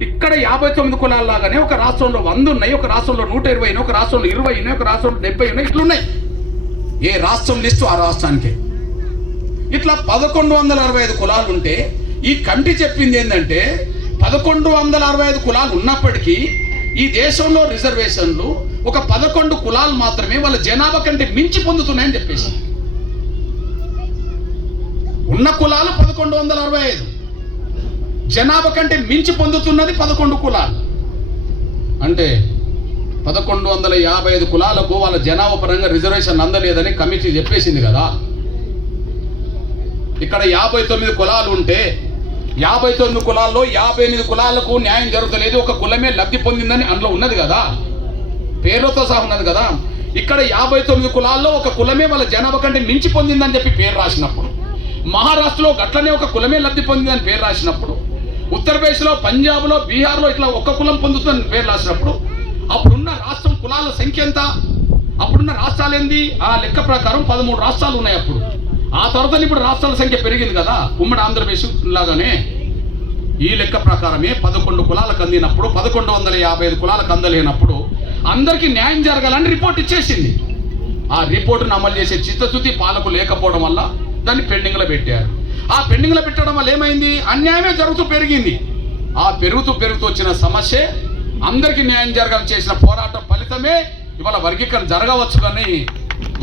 ఇక్కడ 59 కులాల లాగానే ఒక రాష్ట్రంలో 100 ఉన్నాయి, ఒక రాష్ట్రంలో 120 ఉన్నాయి, ఒక రాష్ట్రంలో 20 ఉన్నాయి, ఒక రాష్ట్రంలో 70 ఉన్నాయి. ఇట్లున్నాయి. ఏ రాష్ట్రం లిస్టు ఆ రాష్ట్రానికే. ఇట్లా 1165 కులాలు ఉంటే ఈ కమిటీ చెప్పింది ఏంటంటే 1165 కులాలు ఉన్నప్పటికీ ఈ దేశంలో రిజర్వేషన్లు ఒక 11 కులాలు మాత్రమే వాళ్ళ జనాభా కంటే మించి పొందుతున్నాయని చెప్పేసి. ఉన్న కులాలు 1165, జనాభా కంటే మించి పొందుతున్నది 11 కులాలు. అంటే 1155 కులాలకు వాళ్ళ జనాభా పరంగా రిజర్వేషన్ అందలేదని కమిటీ చెప్పేసింది కదా. ఇక్కడ 59 కులాలు ఉంటే 59 కులాల్లో 58 కులాలకు న్యాయం జరుగుతలేదు, ఒక కులమే లబ్ధి పొందిందని అందులో ఉన్నది కదా, పేర్లతో సహా ఉన్నది కదా. ఇక్కడ 59 కులాల్లో ఒక కులమే వాళ్ళ జనాభా కంటే మించి పొందిందని చెప్పి పేరు రాసినప్పుడు, మహారాష్ట్రలో గట్లనే ఒక కులమే లబ్ధి పొందిందని పేరు రాసినప్పుడు, ఉత్తరప్రదేశ్లో, పంజాబ్లో, బీహార్లో ఇట్లా ఒక్క కులం పొందుతుందని పేరు రాసినప్పుడు, అప్పుడున్న రాష్ట్రం కులాల సంఖ్య ఎంత? అప్పుడున్న రాష్ట్రాలు ఏంది? ఆ లెక్క ప్రకారం 13 రాష్ట్రాలు ఉన్నాయి అప్పుడు. ఆ తర్వాత ఇప్పుడు రాష్ట్రాల సంఖ్య పెరిగింది కదా, ఉమ్మడి ఆంధ్రప్రదేశ్ లాగానే. ఈ లెక్క ప్రకారమే 11 కులాలకు అందినప్పుడు 1155 కులాలకు అందలేనప్పుడు అందరికీ న్యాయం జరగాలని రిపోర్ట్ ఇచ్చేసింది. ఆ రిపోర్టును అమలు చేసే చిత్తశుద్ధి పాలకు లేకపోవడం వల్ల దాన్ని పెండింగ్లో పెట్టారు. ఆ పెండింగ్లో పెట్టడం వల్ల ఏమైంది? అన్యాయమే జరుగుతూ పెరిగింది. ఆ పెరుగుతూ వచ్చిన సమస్య అందరికీ న్యాయం జరగాలని చేసిన పోరాటం ఫలితమే ఇవాళ వర్గీకరణ జరగవచ్చు. కానీ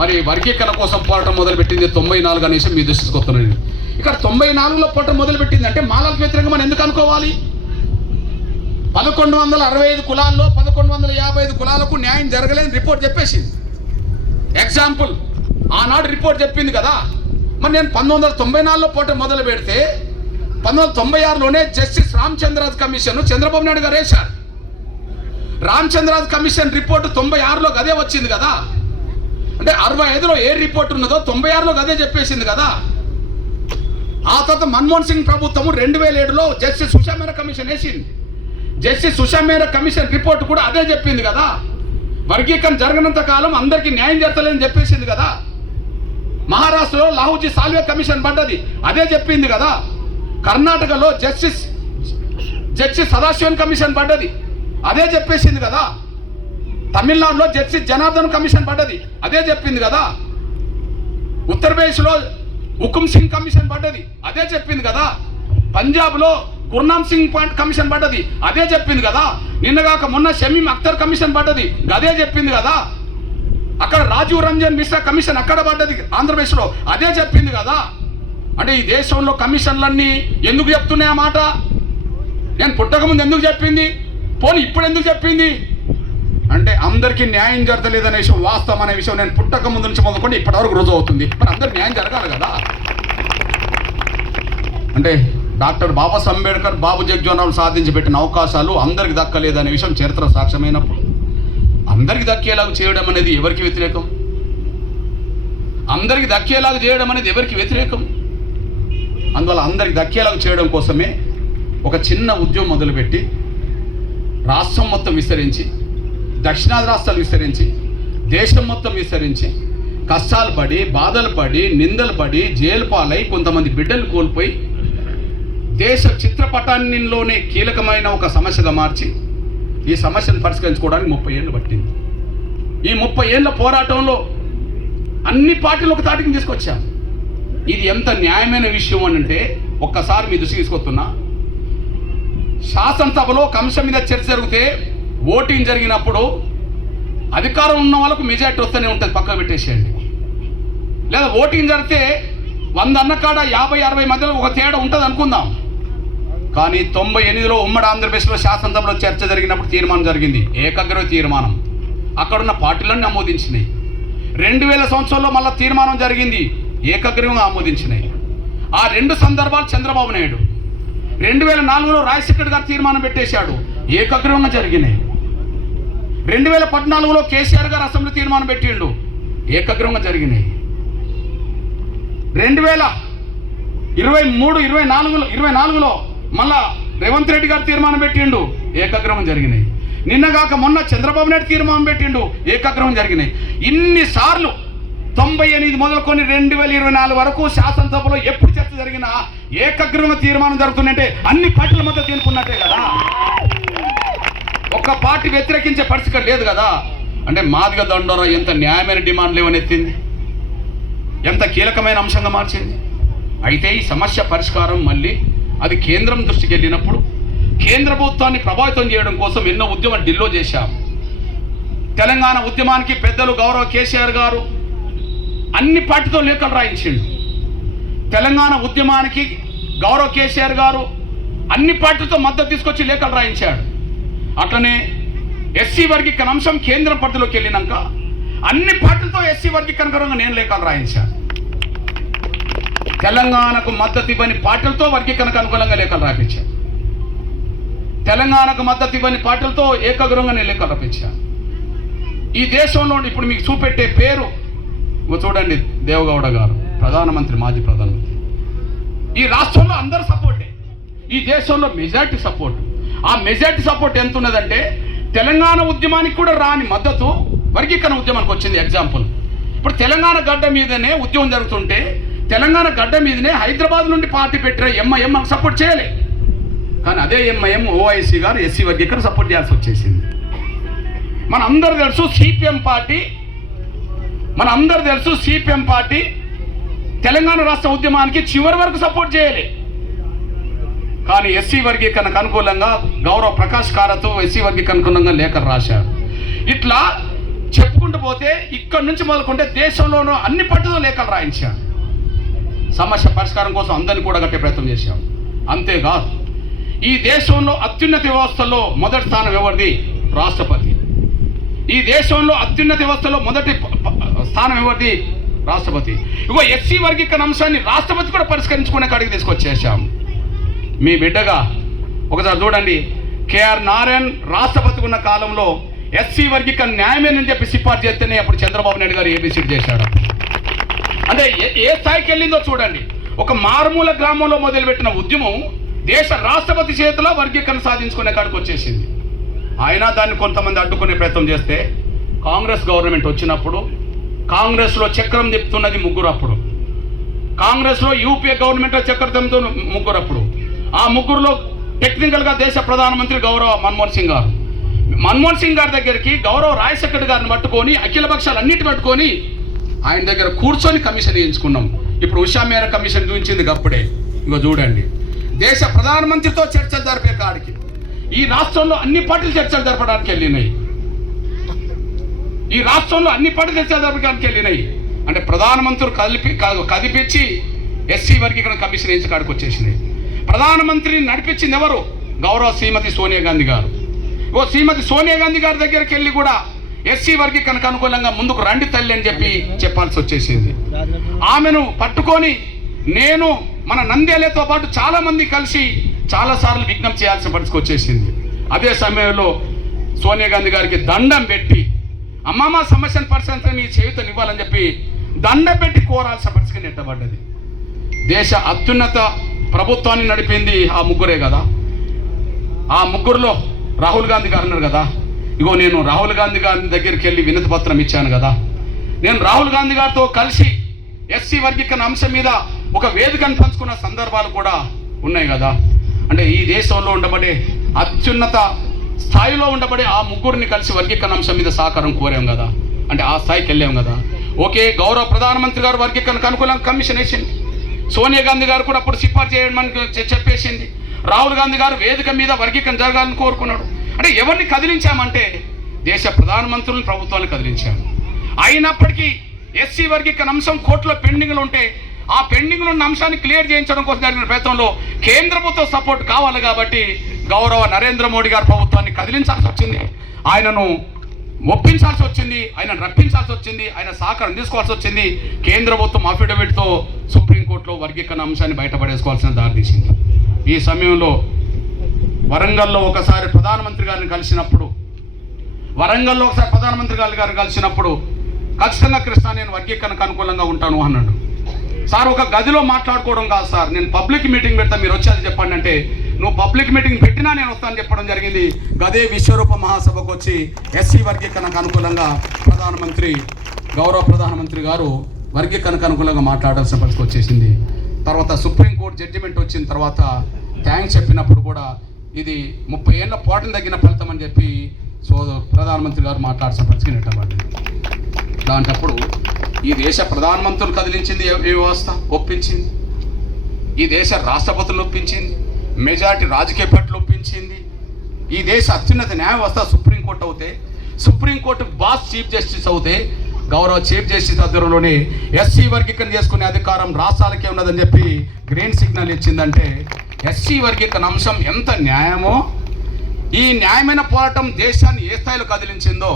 మరి వర్గీకరణ కోసం పోరాటం మొదలుపెట్టింది 94 అనేసి మీ దృష్టికి వస్తున్నాను. ఇక్కడ 94లో పోరాటం మొదలుపెట్టింది అంటే మాలలకు వ్యతిరేకంగా మనం ఎందుకు అనుకోవాలి? 1165 కులాల్లో 1155 కులాలకు న్యాయం జరగలేదని రిపోర్ట్ చెప్పేసింది. ఎగ్జాంపుల్, ఆనాడు రిపోర్ట్ చెప్పింది కదా. మరి నేను 1994లో పోరాటం మొదలు పెడితే 1996లోనే జస్టిస్ రామచంద్రరాజ్ కమిషన్ చంద్రబాబు నాయుడు గారు వేశారు. రామచంద్రరాజ్ కమిషన్ రిపోర్టు 96లో గదే వచ్చింది కదా. అంటే 65లో ఏ రిపోర్ట్ ఉన్నదో 96లో గదే చెప్పేసింది కదా. ఆ తర్వాత మన్మోహన్ సింగ్ ప్రభుత్వము 2007లో జస్టిస్ ఉషా మేరా కమిషన్ వేసింది. జస్టిస్ ఉషా మేరా కమిషన్ రిపోర్ట్ కూడా అదే చెప్పింది కదా. వర్గీకరణ జరగనంత కాలం అందరికీ న్యాయం జరగలేదని చెప్పేసింది కదా. మహారాష్ట్రలో లాహూజీ సాల్వే కమిషన్ పడ్డది, అదే చెప్పింది కదా. కర్ణాటకలో జస్టిస్ సదాశివన్ కమిషన్ పడ్డది, అదే చెప్పేసింది కదా. తమిళనాడులో జస్టిస్ జనార్దన్ కమిషన్ పడ్డది, అదే చెప్పింది కదా. ఉత్తరప్రదేశ్లో హుకుమ్ సింగ్ కమిషన్ పడ్డది, అదే చెప్పింది కదా. పంజాబ్లో గుర్నామ్ సింగ్ కమిషన్ పడ్డది, అదే చెప్పింది కదా. నిన్నగాక మొన్న షమీం అఖ్తర్ కమిషన్ పడ్డది, అదే చెప్పింది కదా. అక్కడ రాజీవ్ రంజన్ మిశ్రా కమిషన్ అక్కడ పడ్డది ఆంధ్రప్రదేశ్లో, అదే చెప్పింది కదా. అంటే ఈ దేశంలో కమిషన్లన్నీ ఎందుకు చెప్తున్నాయి ఆ మాట? నేను పుట్టకముందు ఎందుకు చెప్పింది, పోనీ ఇప్పుడు ఎందుకు చెప్పింది అంటే అందరికీ న్యాయం జరగలేదనే విషయం వాస్తవం అనే విషయం నేను పుట్టక ముందు నుంచి మొదలుకొని ఇప్పటివరకు రుజువు అవుతుంది. మరి అందరికి న్యాయం జరగాలి కదా. అంటే డాక్టర్ బాబాసాహెబ్ అంబేద్కర్, బాబు జగజ్జీవన్ సాధించి పెట్టిన అవకాశాలు అందరికి దక్కలేదనే విషయం చరిత్ర సాక్ష్యమైనప్పుడు అందరికి దక్కేలాగా చేయడం అనేది ఎవరికి వ్యతిరేకం? అందరికి దక్కేలాగా చేయడం అనేది ఎవరికి వ్యతిరేకం? అందువల్ల అందరికి దక్కేలాగా చేయడం కోసమే ఒక చిన్న ఉద్యమం మొదలుపెట్టి రాష్ట్రం మొత్తం విస్తరించి, దక్షిణాది రాష్ట్రాలు విస్తరించి, దేశం మొత్తం విస్తరించి, కష్టాలు పడి, బాధలు పడి, నిందలు పడి, జైలు పాలై, కొంతమంది బిడ్డలు కోల్పోయి దేశ చిత్రపటాన్నిలోనే కీలకమైన ఒక సమస్యగా మార్చి ఈ సమస్యను పరిష్కరించుకోవడానికి 30 ఏళ్ళు పట్టింది. ఈ 30 ఏళ్ళ పోరాటంలో అన్ని పార్టీలు ఒక తాటికి తీసుకొచ్చాం. ఇది ఎంత న్యాయమైన విషయం అని అంటే ఒక్కసారి మీ దృష్టికి తీసుకొస్తున్నా. శాసనసభలో ఒక అంశం మీద చర్చ జరిగితే, ఓటింగ్ జరిగినప్పుడు అధికారం ఉన్న వాళ్ళకు మెజార్టీ వస్తూనే ఉంటుంది, పక్కకు పెట్టేసేయండి. లేదా ఓటింగ్ జరిగితే 100 అన్న కాడ 50-60 మధ్యలో ఒక తేడా ఉంటుంది అనుకుందాం. కానీ 98లో ఉమ్మడి ఆంధ్రప్రదేశ్లో శాసనసభలో చర్చ జరిగినప్పుడు తీర్మానం జరిగింది, ఏకగ్రీవ తీర్మానం. అక్కడున్న పార్టీలన్నీ ఆమోదించినాయి. 2000 సంవత్సరంలో మళ్ళీ తీర్మానం జరిగింది, ఏకగ్రీవంగా ఆమోదించినాయి. ఆ 2 సందర్భాలు చంద్రబాబు నాయుడు. 2004లో రాజశేఖర్ గారు తీర్మానం పెట్టేశాడు, ఏకగ్రీవంగా జరిగినాయి. 2014లో కేసీఆర్ గారు అసెంబ్లీ తీర్మానం పెట్టిండు, ఏకగ్రీవంగా జరిగినాయి. 2023-24లో మళ్ళా రేవంత్ రెడ్డి గారు తీర్మానం పెట్టిండు, ఏకగ్రీవం జరిగినాయి. నిన్నగాక మొన్న చంద్రబాబు నాయుడు తీర్మానం పెట్టిండు, ఏకగ్రీవం జరిగినాయి. ఇన్నిసార్లు 98 మొదలుకొని 2024 వరకు శాసనసభలో ఎప్పుడు చర్చ జరిగినా ఏకగ్రీవ తీర్మానం జరుగుతుందంటే అన్ని పార్టీల మధ్య తీర్పున్నట్టే కదా. ఒక్క పార్టీ వ్యతిరేకించే పరిస్థితి లేదు కదా. అంటే మాదిగ దండోరా ఎంత న్యాయమైన డిమాండ్ లేవనెత్తింది, ఎంత కీలకమైన అంశంగా మార్చింది. అయితే ఈ సమస్య పరిష్కారం మళ్ళీ అది కేంద్రం దృష్టికి వెళ్ళినప్పుడు కేంద్ర ప్రభుత్వాన్ని ప్రభావితం చేయడం కోసం ఎన్నో ఉద్యమం ఢిల్లో చేశాం. తెలంగాణ ఉద్యమానికి పెద్దలు గౌరవ కేసీఆర్ గారు అన్ని పార్టీతో లేఖలు రాయించిండు. తెలంగాణ ఉద్యమానికి గౌరవ కేసీఆర్ గారు అన్ని పార్టీలతో మద్దతు తీసుకొచ్చి లేఖలు రాయించాడు. అట్లనే ఎస్సీ వర్గీకరణ అంశం కేంద్రం పరిధిలోకి వెళ్ళినాక అన్ని పార్టీలతో ఎస్సీ వర్గీకరణ నేను లేఖలు రాయించాను. తెలంగాణకు మద్దతు ఇవ్వని పార్టీలతో వర్గీకరణకు అనుకూలంగా లేఖలు రాయించాను. తెలంగాణకు మద్దతు ఇవ్వని పార్టీలతో ఏకగ్రహంగా నేను లేఖలు రాయించాను. ఈ దేశంలో ఇప్పుడు మీకు చూపెట్టే పేరు చూడండి, దేవగౌడ గారు ప్రధానమంత్రి, మాజీ ప్రధానమంత్రి. ఈ రాష్ట్రంలో అందరు సపోర్టే, ఈ దేశంలో మెజార్టీ సపోర్ట్. ఆ మెజార్టీ సపోర్ట్ ఎంత ఉన్నదంటే తెలంగాణ ఉద్యమానికి కూడా రాని మద్దతు వర్గీకరణ ఉద్యమానికి వచ్చింది. ఎగ్జాంపుల్, ఇప్పుడు తెలంగాణ గడ్డ మీదనే ఉద్యమం జరుగుతుంటే తెలంగాణ గడ్డ మీదనే హైదరాబాద్ నుండి పార్టీ పెట్టిన ఎంఐఎం మనకు సపోర్ట్ చేయలే. కానీ అదే ఎంఐఎం ఓఐసీ గారు ఎస్సీ వర్గీకరణ సపోర్ట్ చేయాల్సి వచ్చేసింది. మన అందరూ తెలుసు సిపిఎం పార్టీ తెలంగాణ రాష్ట్ర ఉద్యమానికి చివరి వరకు సపోర్ట్ చేయాలి. కానీ ఎస్సీ వర్గీకరణకు అనుకూలంగా గౌరవ ప్రకాష్ కారత్ ఎస్సీ వర్గీకరణకు అనుకూలంగా లేఖలు రాశారు. ఇట్లా చెప్పుకుంటూ పోతే ఇక్కడ నుంచి మొదలుకుంటే దేశంలోనూ అన్ని పార్టీలు లేఖలు రాయించారు. సమస్య పరిష్కారం కోసం అందరినీ కూడా కట్టే ప్రయత్నం చేశాం. అంతేకాదు, ఈ దేశంలో అత్యున్నత వ్యవస్థలో మొదటి స్థానం ఎవరిది? రాష్ట్రపతి. ఈ దేశంలో అత్యున్నత వ్యవస్థలో మొదటి స్థానం ఎవరిది? రాష్ట్రపతి. ఇగో ఎస్సీ వర్గీకరణ అంశాన్ని రాష్ట్రపతి కూడా పరిష్కరించుకునే కాడికి తీసుకొచ్చేసాం. మీ బిడ్డగా ఒకసారి చూడండి, కేఆర్ నారాయణ్ రాష్ట్రపతి ఉన్న కాలంలో ఎస్సీ వర్గీకరణ న్యాయమేనని చెప్పి సిఫార్సు చేస్తేనే అప్పుడు చంద్రబాబు నాయుడు గారు ఏబీసీ చేశాడు. అంటే ఏ స్థాయికి వెళ్ళిందో చూడండి. ఒక మారుమూల గ్రామంలో మొదలుపెట్టిన ఉద్యమం దేశ రాష్ట్రపతి చేతిలో వర్గీకరణ సాధించుకునే కాడికి వచ్చేసింది. అయినా దాన్ని కొంతమంది అడ్డుకునే ప్రయత్నం చేస్తే కాంగ్రెస్ గవర్నమెంట్ వచ్చినప్పుడు కాంగ్రెస్లో చక్రం తిప్పుతున్నది ముగ్గురు. అప్పుడు కాంగ్రెస్లో యూపీఏ గవర్నమెంట్లో చక్రం తిప్పుతున్న ముగ్గురు. అప్పుడు ఆ ముగ్గురులో టెక్నికల్గా దేశ ప్రధానమంత్రి గౌరవ మన్మోహన్ సింగ్ గారి దగ్గరికి గౌరవ రాజశేఖర్ గారిని పట్టుకొని అఖిల పక్షాలు అన్నిటి పట్టుకొని ఆయన దగ్గర కూర్చొని కమిషన్ వేయించుకున్నాం. ఇప్పుడు ఉషా మేర కమిషన్ చూపించింది అప్పుడే. ఇంకో చూడండి, దేశ ప్రధానమంత్రితో చర్చలు జరిపే కాడికి ఈ రాష్ట్రంలో అన్ని పార్టీలు చర్చలు జరపడానికి వెళ్ళినాయి. అంటే ప్రధానమంత్రులు కదిపించి ఎస్సీ వర్గీకరణ కమిషన్ వేయించి కాడికి వచ్చేసినాయి. ప్రధానమంత్రిని నడిపించింది ఎవరు? గౌరవ శ్రీమతి సోనియా గాంధీ గారు. శ్రీమతి సోనియా గాంధీ గారి దగ్గరికి వెళ్ళి కూడా ఎస్సీ వర్గీకరణకు అనుకూలంగా ముందుకు రండి తల్లి అని చెప్పాల్సి వచ్చేసింది. ఆమెను పట్టుకొని నేను మన నంద్యాలతో పాటు చాలా మంది కలిసి చాలాసార్లు విజ్ఞప్తి చేయాల్సిన పరిస్థితి వచ్చేసింది. అదే సమయంలో సోనియా గాంధీ గారికి దండం పెట్టి అమ్మమ్మ సమస్యను పరిష్కరించని మీ చేయుతనివ్వాలని చెప్పి దండం పెట్టి కోరాల్సిన పరిస్థితి నెట్టబడ్డది. దేశ అత్యున్నత ప్రభుత్వాన్ని నడిపింది ఆ ముగ్గురే కదా. ఆ ముగ్గురులో రాహుల్ గాంధీ గారు ఉన్నారు కదా. ఇగో నేను రాహుల్ గాంధీ గారి దగ్గరికి వెళ్ళి వినతి పత్రం ఇచ్చాను కదా. నేను రాహుల్ గాంధీ గారితో కలిసి ఎస్సీ వర్గీకరణ అంశం మీద ఒక వేదికను పంచుకున్న సందర్భాలు కూడా ఉన్నాయి కదా. అంటే ఈ దేశంలో ఉండబడే అత్యున్నత స్థాయిలో ఉండబడే ఆ ముగ్గురిని కలిసి వర్గీకరణ అంశం మీద సహకారం కోరాం కదా. అంటే ఆ స్థాయికి వెళ్ళాం కదా. ఓకే, గౌరవ ప్రధానమంత్రి గారు వర్గీకరణకు అనుకూలంగా కమిషన్ వేసింది. సోనియా గాంధీ గారు కూడా అప్పుడు సిఫార్సు చేయమని చెప్పేసింది. రాహుల్ గాంధీ గారు వేదిక మీద వర్గీకరణ జరగాలని కోరుకున్నాడు. అంటే ఎవరిని కదిలించామంటే దేశ ప్రధానమంత్రులను, ప్రభుత్వాన్ని కదిలించాము. అయినప్పటికీ ఎస్సీ వర్గీకరణ అంశం కోర్టులో పెండింగ్లు ఉంటే ఆ పెండింగ్లో ఉన్న అంశాన్ని క్లియర్ చేయించడం కోసం జరిగిన ప్రయత్నంలో కేంద్ర ప్రభుత్వ సపోర్ట్ కావాలి కాబట్టి గౌరవ నరేంద్ర మోడీ గారి ప్రభుత్వాన్ని కదిలించాల్సి వచ్చింది. ఆయనను ఒప్పించాల్సి వచ్చింది, ఆయనను రప్పించాల్సి వచ్చింది, ఆయన సహకారం తీసుకోవాల్సి వచ్చింది. కేంద్ర ప్రభుత్వం అఫిడవిట్తో సుప్రీంకోర్టులో వర్గీకరణ అంశాన్ని బయటపడేసుకోవాల్సిన దారి తీసింది. ఈ సమయంలో వరంగల్లో ఒకసారి ప్రధానమంత్రి గారిని కలిసినప్పుడు ఖచ్చితంగా కృష్ణ నేను వర్గీకరణకు అనుకూలంగా ఉంటాను అన్నాడు. సార్ ఒక గదిలో మాట్లాడుకోవడం కాదు సార్, నేను పబ్లిక్ మీటింగ్ పెడతా, మీరు వచ్చేది చెప్పండి అంటే నువ్వు పబ్లిక్ మీటింగ్ పెట్టినా నేను వస్తాను చెప్పడం జరిగింది. గదే విశ్వరూప మహాసభకు వచ్చి ఎస్సీ వర్గీకరణకు అనుకూలంగా గౌరవ ప్రధానమంత్రి గారు వర్గీకరణకు అనుకూలంగా మాట్లాడాల్సిన పరిస్థితి వచ్చేసింది. తర్వాత సుప్రీంకోర్టు జడ్జిమెంట్ వచ్చిన తర్వాత థ్యాంక్స్ చెప్పినప్పుడు కూడా ఇది 30 ఏళ్ల పోటం తగ్గిన ఫలితం అని చెప్పి ప్రధానమంత్రి గారు మాట్లాడాల్సిన పరిస్థితి నెట్టబడింది. దాంటప్పుడు ఈ దేశ ప్రధానమంత్రులు కదిలించింది ఏ వ్యవస్థ ఒప్పించింది, ఈ దేశ రాష్ట్రపతులు ఒప్పించింది, మెజారిటీ రాజకీయ పార్టీలు ఒప్పించింది. ఈ దేశ అత్యున్నత న్యాయ వ్యవస్థ సుప్రీంకోర్టు అవుతే, సుప్రీంకోర్టు బాస్ చీఫ్ జస్టిస్ అవుతే, గౌరవ చీఫ్ జస్టిస్ ఆధ్వర్యంలోనే ఎస్సీ వర్గీకరణ చేసుకునే అధికారం రాష్ట్రాలకే ఉన్నదని చెప్పి గ్రీన్ సిగ్నల్ ఇచ్చిందంటే ఎస్సీ వర్గీకరణ అంశం ఎంత న్యాయమో, ఈ న్యాయమైన పోరాటం దేశాన్ని ఏ స్థాయిలో కదిలించిందో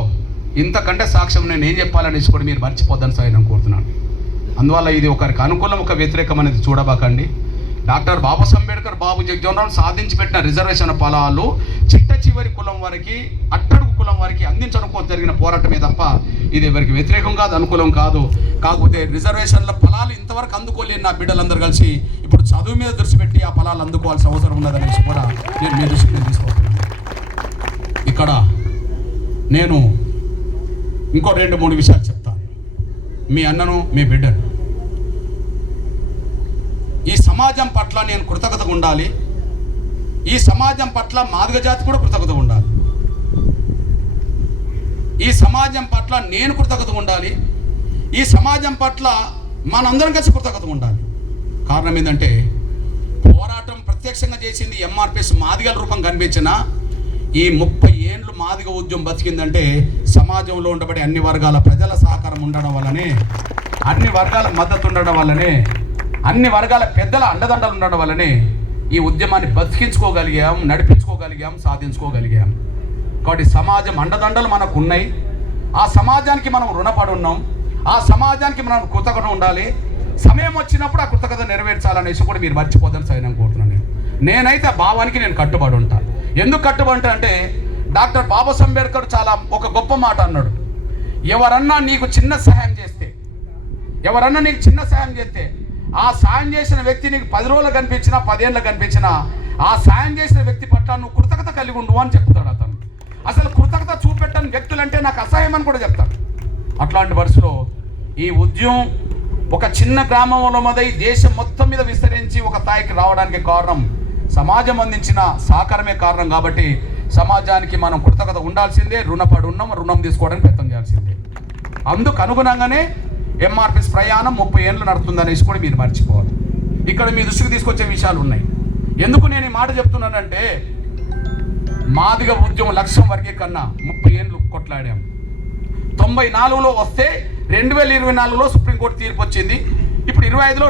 ఇంతకంటే సాక్ష్యం నేను ఏం చెప్పాలనేసి కూడా మీరు మర్చిపోద్దని సార్ నేను కోరుతున్నాను. అందువల్ల ఇది ఒకరికి అనుకూలం ఒక వ్యతిరేకం అనేది చూడబాకండి. డాక్టర్ బాబాసాహెబ్ అంబేద్కర్, బాబు జగజీవన్ సాధించి పెట్టిన రిజర్వేషన్ ఫలాలు చిట్ట చివరి కులం వారికి, అట్టడుగు కులం వారికి అందించడం కోసం జరిగిన పోరాటమే తప్ప ఇది ఎవరికి వ్యతిరేకం కాదు, అనుకూలం కాదు. కాకపోతే రిజర్వేషన్ల ఫలాలు ఇంతవరకు అందుకోలేని నా బిడ్డలందరూ కలిసి ఇప్పుడు చదువు మీద దృష్టి పెట్టి ఆ ఫలాలు అందుకోవాల్సిన అవసరం ఉన్నదనేసి కూడా నేను మీ దృష్టికి తీసుకొస్తున్నాను. ఇక్కడ నేను ఇంకో 2-3 విషయాలు చెప్తాను. మీ అన్నను, మీ బిడ్డను, ఈ సమాజం పట్ల నేను కృతజ్ఞతగా ఉండాలి. ఈ సమాజం పట్ల మాదిగ జాతి కూడా కృతజ్ఞతగా ఉండాలి. ఈ సమాజం పట్ల నేను కృతజ్ఞతగా ఉండాలి. ఈ సమాజం పట్ల మనందరం కలిసి కృతజ్ఞతగా ఉండాలి. కారణం ఏంటంటే పోరాటం ప్రత్యక్షంగా చేసింది ఎంఆర్పిఎస్ మాదిగల రూపం కనిపించిన ఈ 30 ఏళ్ళు మాదిగ ఉద్యమం బతికిందంటే సమాజంలో ఉండబడే అన్ని వర్గాల ప్రజల సహకారం ఉండడం వల్లనే, అన్ని వర్గాల మద్దతు ఉండడం వల్లనే, అన్ని వర్గాల పెద్దల అండదండలు ఉండడం వల్లనే ఈ ఉద్యమాన్ని బతికించుకోగలిగాం, నడిపించుకోగలిగాం, సాధించుకోగలిగాం. కాబట్టి సమాజం అండదండలు మనకు ఉన్నాయి. ఆ సమాజానికి మనం రుణపడి ఉన్నాం. ఆ సమాజానికి మనం కృతజ్ఞత ఉండాలి. సమయం వచ్చినప్పుడు ఆ కృతజ్ఞత నెరవేర్చాలనేసి కూడా మీరు మర్చిపోదని సైన్యం కోరుతున్నాను. నేనైతే ఆ భావానికి నేను కట్టుబడి ఉంటాను. ఎందుకు కట్టుబడి ఉంటా అంటే డాక్టర్ బాబాసాహెబ్ అంబేద్కర్ చాలా ఒక గొప్ప మాట అన్నాడు. ఎవరన్నా నీకు చిన్న సహాయం చేస్తే, ఎవరన్నా నీకు చిన్న సహాయం చేస్తే ఆ సాయం చేసిన వ్యక్తి నీకు 10 రోజులు కనిపించినా 10 ఏళ్ళు కనిపించినా ఆ సాయం చేసిన వ్యక్తి పట్ల నువ్వు కృతజ్ఞత కలిగి ఉండు అని చెప్తాడు అతను. అసలు కృతజ్ఞత చూపెట్టని వ్యక్తులంటే నాకు అసహ్యం అని కూడా చెప్తాడు. అట్లాంటి వరుసలో ఈ ఉద్యమం ఒక చిన్న గ్రామంలో మొదలై దేశం మొత్తం మీద విస్తరించి ఒక స్థాయికి రావడానికి కారణం సమాజం అందించిన సహకారమే కారణం. కాబట్టి సమాజానికి మనం కృతజ్ఞత ఉండాల్సిందే, రుణపడి ఉన్నాం, రుణం తీసుకోవడానికి ప్రయత్నం చేయాల్సిందే. అందుకు అనుగుణంగానే ఎంఆర్పిఎస్ ప్రయాణం 30 ఏళ్ళు నడుతుందనేసి కూడా మీరు మర్చిపోవాలి. ఇక్కడ మీ దృష్టికి తీసుకొచ్చే విషయాలు ఉన్నాయి. ఎందుకు నేను ఈ మాట చెప్తున్నానంటే మాదిగ ఉద్యమం లక్ష్యం వర్గీకరణ 30 ఏళ్ళు కొట్లాడాం. 94లో వస్తే 2024లో సుప్రీంకోర్టు తీర్పు వచ్చింది. ఇప్పుడు 25లో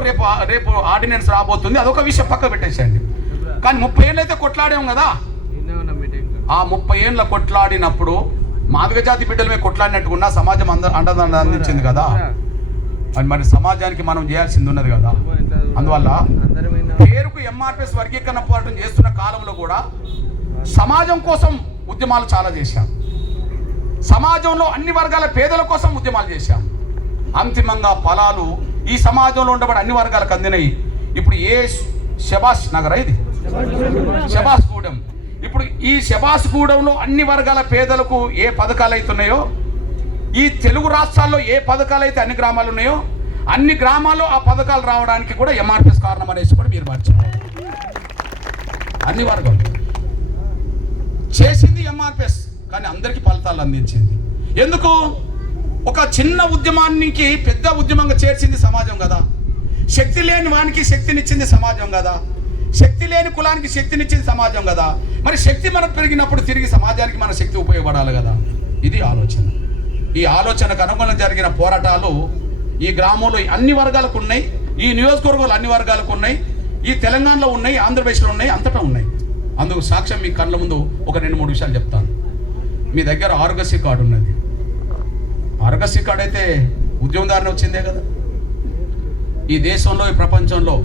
రేపు ఆర్డినెన్స్ రాబోతుంది. అదొక విషయం పక్క పెట్టేసేయండి. కానీ 30 ఏళ్ళు అయితే కొట్లాడాం కదా. ఆ 30 ఏళ్ళ కొట్లాడినప్పుడు మాదిగ జాతి బిడ్డల మీద కొట్లాడినట్టుకున్నా సమాజం అండదండ అందించింది కదా. మరి సమాజానికి మనం చేయాల్సింది ఉన్నది కదా. అందువల్ల పేరుకు ఎంఆర్పిఎస్ వర్గీకరణ పోరాటం చేస్తున్న కాలంలో కూడా సమాజం కోసం ఉద్యమాలు చాలా చేశాం. సమాజంలో అన్ని వర్గాల పేదల కోసం ఉద్యమాలు చేశాం. అంతిమంగా ఫలాలు ఈ సమాజంలో ఉండబడి అన్ని వర్గాలకు అందినాయి. ఇప్పుడు ఏ శబాష్ నగర్ ఇది శబాష్ గూడెం, ఇప్పుడు ఈ శబాష్ గూడెంలో అన్ని వర్గాల పేదలకు ఏ పథకాలు అవుతున్నాయో, ఈ తెలుగు రాష్ట్రాల్లో ఏ పథకాలు అయితే అన్ని గ్రామాలు ఉన్నాయో అన్ని గ్రామాల్లో ఆ పథకాలు రావడానికి కూడా ఎంఆర్పిఎస్ కారణం అనేసి కూడా మీరు మర్చిపోవాలి. అన్ని వర్గాలు చేసింది ఎంఆర్పిఎస్, కానీ అందరికీ ఫలితాలు అందించింది. ఎందుకు? ఒక చిన్న ఉద్యమానికి పెద్ద ఉద్యమంగా చేర్చింది సమాజం కదా. శక్తి లేని వానికి శక్తినిచ్చింది సమాజం కదా. శక్తి లేని కులానికి శక్తినిచ్చింది సమాజం కదా. మరి శక్తి మనకు పెరిగినప్పుడు తిరిగి సమాజానికి మన శక్తి ఉపయోగపడాలి కదా. ఇది ఆలోచన. ఈ ఆలోచనకు అనుగుణంగా జరిగిన పోరాటాలు ఈ గ్రామంలో అన్ని వర్గాలకు ఉన్నాయి, ఈ నియోజకవర్గంలో అన్ని వర్గాలకు ఉన్నాయి, ఈ తెలంగాణలో ఉన్నాయి, ఆంధ్రప్రదేశ్లో ఉన్నాయి, అంతటా ఉన్నాయి. అందుకు సాక్ష్యం మీ కళ్ళ ముందు ఒక 2-3 విషయాలు చెప్తాను. మీ దగ్గర ఆరోగ్యశ్రీ కార్డు ఉన్నది. ఆరోగ్యశ్రీ కార్డు అయితే ఉద్యమదారుని వచ్చిందే కదా. ఈ దేశంలో, ఈ ప్రపంచంలో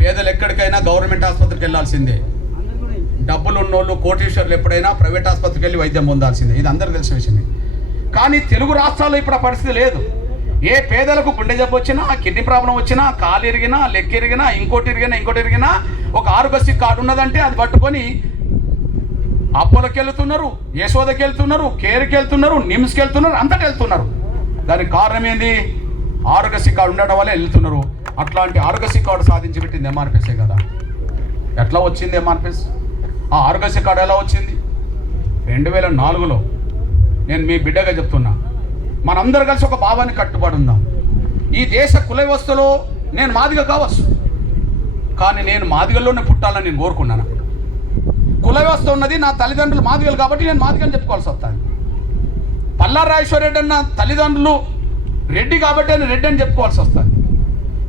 పేదలు ఎక్కడికైనా గవర్నమెంట్ ఆసుపత్రికి వెళ్ళాల్సిందే. డబ్బులు ఉన్నోళ్ళు, కోటీశ్వర్లు ఎప్పుడైనా ప్రైవేట్ ఆసుపత్రికి వెళ్ళి వైద్యం పొందాల్సిందే. ఇది అందరికీ తెలిసిన విషయమే. కానీ తెలుగు రాష్ట్రాల్లో ఇప్పుడు ఆ పరిస్థితి లేదు. ఏ పేదలకు గుండె జబ్బు వచ్చినా, కిడ్నీ ప్రాబ్లం వచ్చినా, కాలు ఇరిగినా, లెగ్ ఇరిగినా, ఇంకోటి ఇరిగినా ఒక ఆరోగ్యశ్రీ కార్డు ఉన్నదంటే అది పట్టుకొని అపోలోకి వెళ్తున్నారు, యశోదకి వెళ్తున్నారు, కేర్కి వెళ్తున్నారు, నిమ్స్కి వెళ్తున్నారు, అంతటా వెళ్తున్నారు. దానికి కారణం ఏంది? ఆరోగ్యశ్రీ కార్డు ఉండడం వల్ల వెళ్తున్నారు. అట్లాంటి ఆరోగ్యశ్రీ కార్డు సాధించి పెట్టింది ఎంఆర్పిఎస్ఏ కదా. ఎట్లా వచ్చింది ఎంఆర్పిఎస్? ఆ ఆరోగ్యశ్రీ కార్డు ఎలా వచ్చింది? 2004లో నేను మీ బిడ్డగా చెప్తున్నా, మనందరూ కలిసి ఒక భావాన్ని కట్టుబడి ఉందాం. ఈ దేశ కుల వ్యవస్థలో నేను మాదిగ కావచ్చు, కానీ నేను మాదిగల్లోనే పుట్టాలని నేను కోరుకున్నాను. కుల వ్యవస్థ ఉన్నది, నా తల్లిదండ్రులు మాదిగలు కాబట్టి నేను మాదిగని చెప్పుకోవాల్సి వస్తాను. పల్లారాజేశ్వర రెడ్డి అన్న తల్లిదండ్రులు రెడ్డి కాబట్టి నేను రెడ్డి అని చెప్పుకోవాల్సి వస్తుంది.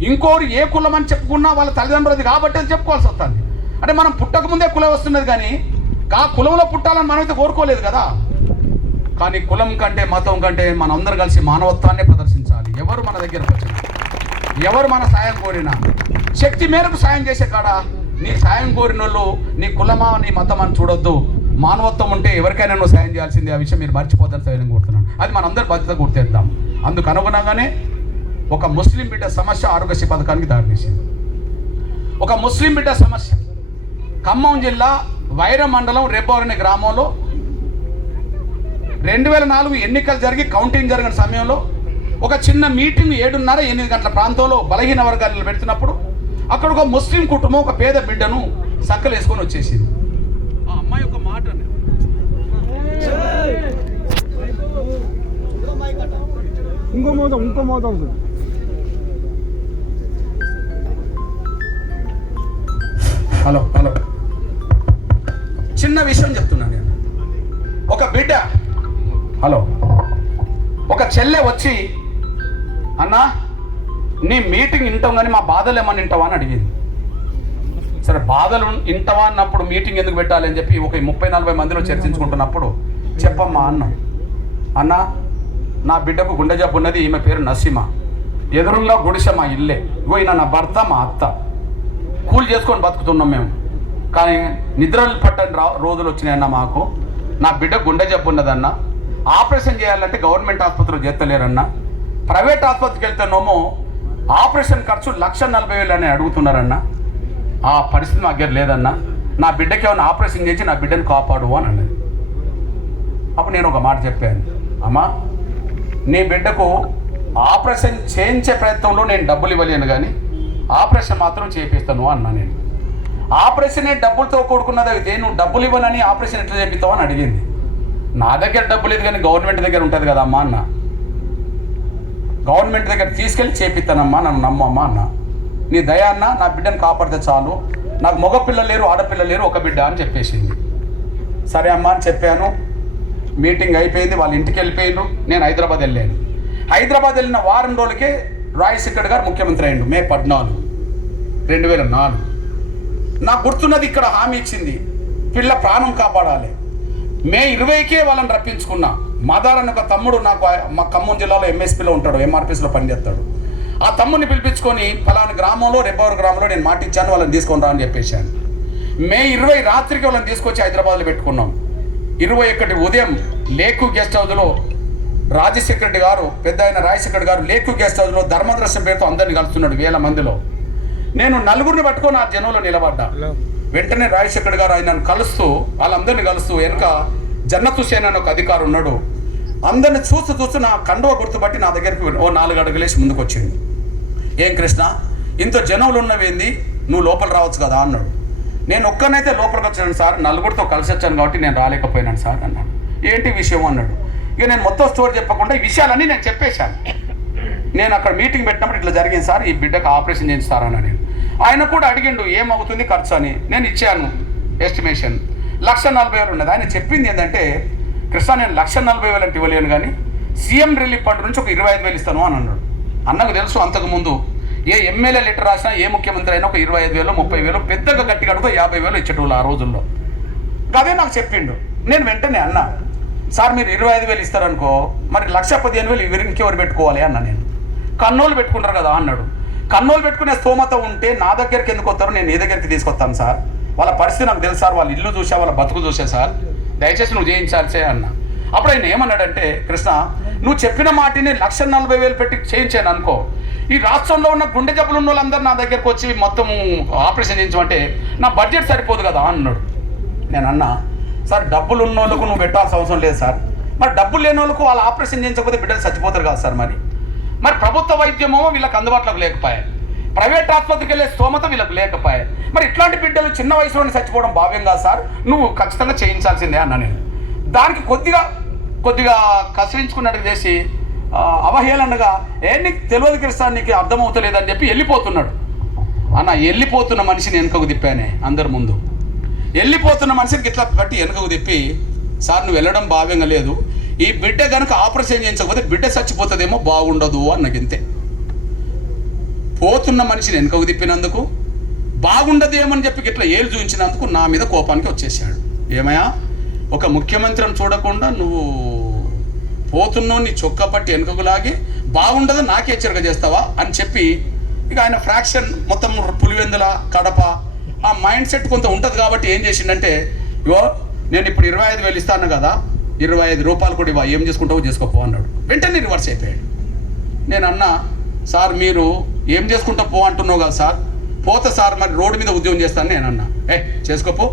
ఇంకోరు ఏ కులం అని చెప్పుకున్నా వాళ్ళ తల్లిదండ్రులది కాబట్టి అని చెప్పుకోవాల్సి వస్తుంది. అంటే మనం పుట్టకముందే కులం వస్తున్నది, కానీ ఆ కులంలో పుట్టాలని మనమైతే కోరుకోలేదు కదా. కానీ కులం కంటే మతం కంటే మనందరం కలిసి మానవత్వాన్ని ప్రదర్శించాలి. ఎవరు మన దగ్గరకు వచ్చినా, ఎవరు మన సాయం కోరినా శక్తి మేరకు సాయం చేసే కాడ నీ సాయం కోరిన వాళ్ళు నీ కులమా నీ మతం అని చూడొద్దు. మానవత్వం ఉంటే ఎవరికైనా నువ్వు సాయం చేయాల్సిందే. ఆ విషయం మీరు మర్చిపోద్దని సైలం కోరుతున్నాను. అది మనందరి బాధ్యత గుర్తేద్దాం. అందుకు అనుగుణంగానే ఒక ముస్లిం బిడ్డ సమస్య ఆరోగ్యశ్రీ పథకానికి దారితీసింది. ఒక ముస్లిం బిడ్డ సమస్య ఖమ్మం జిల్లా వైరం మండలం రెబ్బోర్ అనే గ్రామంలో 2004 ఎన్నికలు జరిగి కౌంటింగ్ జరిగిన సమయంలో ఒక చిన్న మీటింగ్ 7:30-8 గంటల ప్రాంతంలో బలహీన వర్గాలను పెడుతున్నప్పుడు అక్కడ ఒక ముస్లిం కుటుంబం ఒక పేద బిడ్డను సంకలేసుకొని వచ్చేసింది. ఆ అమ్మాయి ఒక మాట హలో హలో చిన్న విషయం చెప్తున్నాను నేను. ఒక బిడ్డ హలో ఒక చెల్లె వచ్చి అన్నా నీ మీటింగ్ వింటాం కానీ మా బాధలు ఏమని వింటావా అని అడిగింది. సరే బాధలు వింటావా అన్నప్పుడు మీటింగ్ ఎందుకు పెట్టాలి అని చెప్పి ఒక 30-40 మందిలో చర్చించుకుంటున్నప్పుడు చెప్పమ్మా అన్న నా బిడ్డకు గుండె జబ్బు ఉన్నది, ఈమె పేరు నసీమ, ఎదురుగా గుడిసె మా ఇల్లే, ఇగో ఈయన నా భర్త మా అత్త, కూలి చేసుకొని బతుకుతున్నాం మేము. కానీ నిద్రలు పట్టని రోజులు వచ్చినాయన్న మాకు. నా బిడ్డ గుండె జబ్బు ఉన్నదన్న, ఆపరేషన్ చేయాలంటే గవర్నమెంట్ ఆసుపత్రిలో చేస్తలేరన్న, ప్రైవేట్ ఆసుపత్రికి వెళ్తేనేమో ఆపరేషన్ ఖర్చు 1,40,000 అని అడుగుతున్నారన్న. ఆ పరిస్థితి మా దగ్గర లేదన్న, నా బిడ్డకి ఏమైనా ఆపరేషన్ చేసి నా బిడ్డను కాపాడు అని అన్నది. అప్పుడు నేను ఒక మాట చెప్పాను, అమ్మా నీ బిడ్డకు ఆపరేషన్ చేయించే ప్రయత్నంలో నేను డబ్బులు ఇవ్వలేను కానీ ఆపరేషన్ మాత్రం చేపిస్తాను అన్నా. నేను ఆపరేషన్ డబ్బులతో కూడుకున్నది అయితే నువ్వు డబ్బులు ఇవ్వనని ఆపరేషన్ ఎట్లా చేపిస్తావు అని అడిగింది. నా దగ్గర డబ్బు లేదు కానీ గవర్నమెంట్ దగ్గర ఉంటుంది కదా అమ్మా అన్న, గవర్నమెంట్ దగ్గర తీసుకెళ్ళి చేపిస్తానమ్మా, నన్ను నమ్మమ్మా అన్న. నీ దయ అన్న, నా బిడ్డను కాపాడితే చాలు, నాకు మగ పిల్లలు లేరు ఆడపిల్లలు లేరు, ఒక బిడ్డ అని చెప్పేసింది. సరే అమ్మా అని చెప్పాను. మీటింగ్ అయిపోయింది, వాళ్ళ ఇంటికి వెళ్ళిపోయారు. నేను హైదరాబాద్ వెళ్ళాను. హైదరాబాద్ వెళ్ళిన వారం రోజులకే రాజశేఖర్ గారు ముఖ్యమంత్రి అయ్యిండు. మే 14, 2004. నాకు గుర్తున్నది, ఇక్కడ హామీ ఇచ్చింది పిల్ల ప్రాణం కాపాడాలి. మే 20కే వాళ్ళని రప్పించుకున్నా. మాదార్ అని ఒక తమ్ముడు నాకు మా ఖమ్మం జిల్లాలో ఎంఎస్పీలో ఉంటాడు, ఎంఆర్పీస్లో పనిచేస్తాడు. ఆ తమ్ముడిని పిలిపించుకొని ఫలానా గ్రామంలో రెబ్బవరం గ్రామంలో నేను మాట ఇచ్చాను, వాళ్ళని తీసుకొని రా అని చెప్పేశాను. మే 20 రాత్రికి వాళ్ళని తీసుకొచ్చి హైదరాబాద్లో పెట్టుకున్నాం. 21 ఉదయం లేకు గెస్ట్ హౌస్లో రాజశేఖర రెడ్డి గారు, పెద్ద ఆయన రాజశేఖర గారు లేకు గెస్ట్ హౌస్లో ధర్మదర్శనం పేరుతో అందరినీ కలుస్తున్నాడు 1000 మందిలో. నేను 4గురిని పట్టుకొని ఆ జనంలో నిలబడ్డా. వెంటనే రాజశేఖర గారు ఆయనను కలుస్తూ, వాళ్ళందరినీ కలుస్తూ, వెనక జన్నత్ హుసేన్ అని ఒక అధికారి ఉన్నాడు, అందరిని చూస్తూ నా కండువ గుర్తుపట్టి నా దగ్గరికి ఓ 4 అడుగులేసి ముందుకు వచ్చింది. ఏం కృష్ణ ఇంత జనంలో ఉన్నవేంది, నువ్వు లోపల రావచ్చు కదా అన్నాడు. నేను ఒక్కనైతే లోపలికి వచ్చాను సార్, 4గురితో కలిసి వచ్చాను కాబట్టి నేను రాలేకపోయినాను సార్ అన్నాడు. ఏంటి విషయం అన్నాడు. ఇక నేను మొత్తం స్టోరీ చెప్పకుండా ఈ విషయాలన్నీ నేను చెప్పేశాను. నేను అక్కడ మీటింగ్ పెట్టినప్పుడు ఇట్లా జరిగింది సార్, ఈ బిడ్డకు ఆపరేషన్ చేయిస్తారని. నేను ఆయన కూడా అడిగిండు ఏమవుతుంది ఖర్చు అని. నేను ఇచ్చాను ఎస్టిమేషన్ 1,40,000 ఉన్నది. ఆయన చెప్పింది ఏంటంటే, కృష్ణ నేను 1,40,000 అంటే ఇవ్వలేను కానీ సీఎం రిలీఫ్ ఫండ్ నుంచి ఒక 25,000 ఇస్తాను అని అన్నాడు. అన్నకు తెలుసు అంతకుముందు ఏ ఎమ్మెల్యే లెటర్ రాసినా ఏ ముఖ్యమంత్రి అయినా ఒక 25,000 30,000 పెద్దగా గట్టిగా అడుగుతా 50,000 ఇచ్చేటోళ్ళు ఆ రోజుల్లో. అదే నాకు చెప్పిండు. నేను వెంటనే అన్నా, సార్ మీరు 25,000 ఇస్తారనుకో, మరి 1,15,000 ఇంకెవరు పెట్టుకోవాలి అన్న. నేను కన్నోళ్ళు పెట్టుకుంటారు కదా అన్నాడు. కన్నోళ్ళు పెట్టుకునే స్తోమత ఉంటే నా దగ్గరికి ఎందుకు వస్తారో, నేను నీ దగ్గరికి తీసుకొస్తాను సార్, వాళ్ళ పరిస్థితి నాకు తెలుసు సార్, వాళ్ళ ఇల్లు చూసా వాళ్ళ బతుకు చూసా సార్, దయచేసి నువ్వు చేయించాల్సే అన్న. అప్పుడు ఆయన ఏమన్నాడంటే, కృష్ణ నువ్వు చెప్పిన మాటిని 1,40,000 పెట్టి చేయించాను అనుకో, ఈ రాష్ట్రంలో ఉన్న గుండె జబ్బులు ఉన్న వాళ్ళందరూ నా దగ్గరికి వచ్చి మొత్తం ఆపరేషన్ చేయించమంటే నా బడ్జెట్ సరిపోదు కదా అన్నాడు. నేను అన్నా, సార్ డబ్బులు ఉన్న వాళ్ళకు నువ్వు పెట్టాల్సిన అవసరం లేదు సార్, మరి డబ్బులు లేని వాళ్ళకు వాళ్ళు ఆపరేషన్ చేయించకపోతే బిడ్డలు చచ్చిపోతారు కదా సార్. మరి ప్రభుత్వ వైద్యమో వీళ్ళకి అందుబాటులోకి లేకపోయాయి, ప్రైవేట్ ఆసుపత్రికి వెళ్ళే స్తోమత వీళ్ళకి లేకపోయాయి. మరి ఇట్లాంటి బిడ్డలు చిన్న వయసులోనే చచ్చిపోవడం భావ్యం కాదు సార్, నువ్వు ఖచ్చితంగా చేయించాల్సిందే అన్నా. నేను దానికి కొద్దిగా కసిరించుకున్నట్టు చేసి అవహేళనగా నీకు తెలియదు కృష్ణ, నీకు అర్థమవుతలేదని చెప్పి వెళ్ళిపోతున్నాడు. అన్న వెళ్ళిపోతున్న మనిషిని వెనుకకు తిప్పానే అందరి ముందు. వెళ్ళిపోతున్న మనిషికి ఇట్లా బట్టి వెనుకకు తిప్పి, సార్ నువ్వు వెళ్ళడం భావ్యంగా లేదు, ఈ బిడ్డ కనుక ఆపరేషన్ చేయించకపోతే బిడ్డ చచ్చిపోతుందేమో, బాగుండదు అన్నగింతే. పోతున్న మనిషిని వెనుకకు తిప్పినందుకు బాగుండదేమని చెప్పి ఇట్లా ఏళ్ళు చూపించినందుకు నా మీద కోపానికి వచ్చేసాడు. ఏమయ్యా, ఒక ముఖ్యమంత్రిని చూడకుండా నువ్వు పోతున్నావు, నీ చొక్కా పట్టి వెనుకకులాగి బాగుండదు నాకే హెచ్చరిక చేస్తావా అని చెప్పి ఇక ఆయన ఫ్రాక్షన్ మొత్తం పులివెందుల కడప ఆ మైండ్ సెట్ కొంత ఉంటుంది కాబట్టి ఏం చేసిండంటే, ఇగో నేను ఇప్పుడు 25,000 ఇస్తాను కదా, 25 రూపాయలు కూడా ఇవ్వ, ఏం చేసుకుంటావో చేసుకోపో అన్నాడు. వెంటనే రివర్స్ అయిపోయాడు. నేను అన్నా, సార్ మీరు ఏం చేసుకుంటా పో అంటున్నావు కదా సార్, పోతా సార్, మరి రోడ్డు మీద ఉద్యోగం చేస్తాను నేను అన్నా. చేసుకోపో,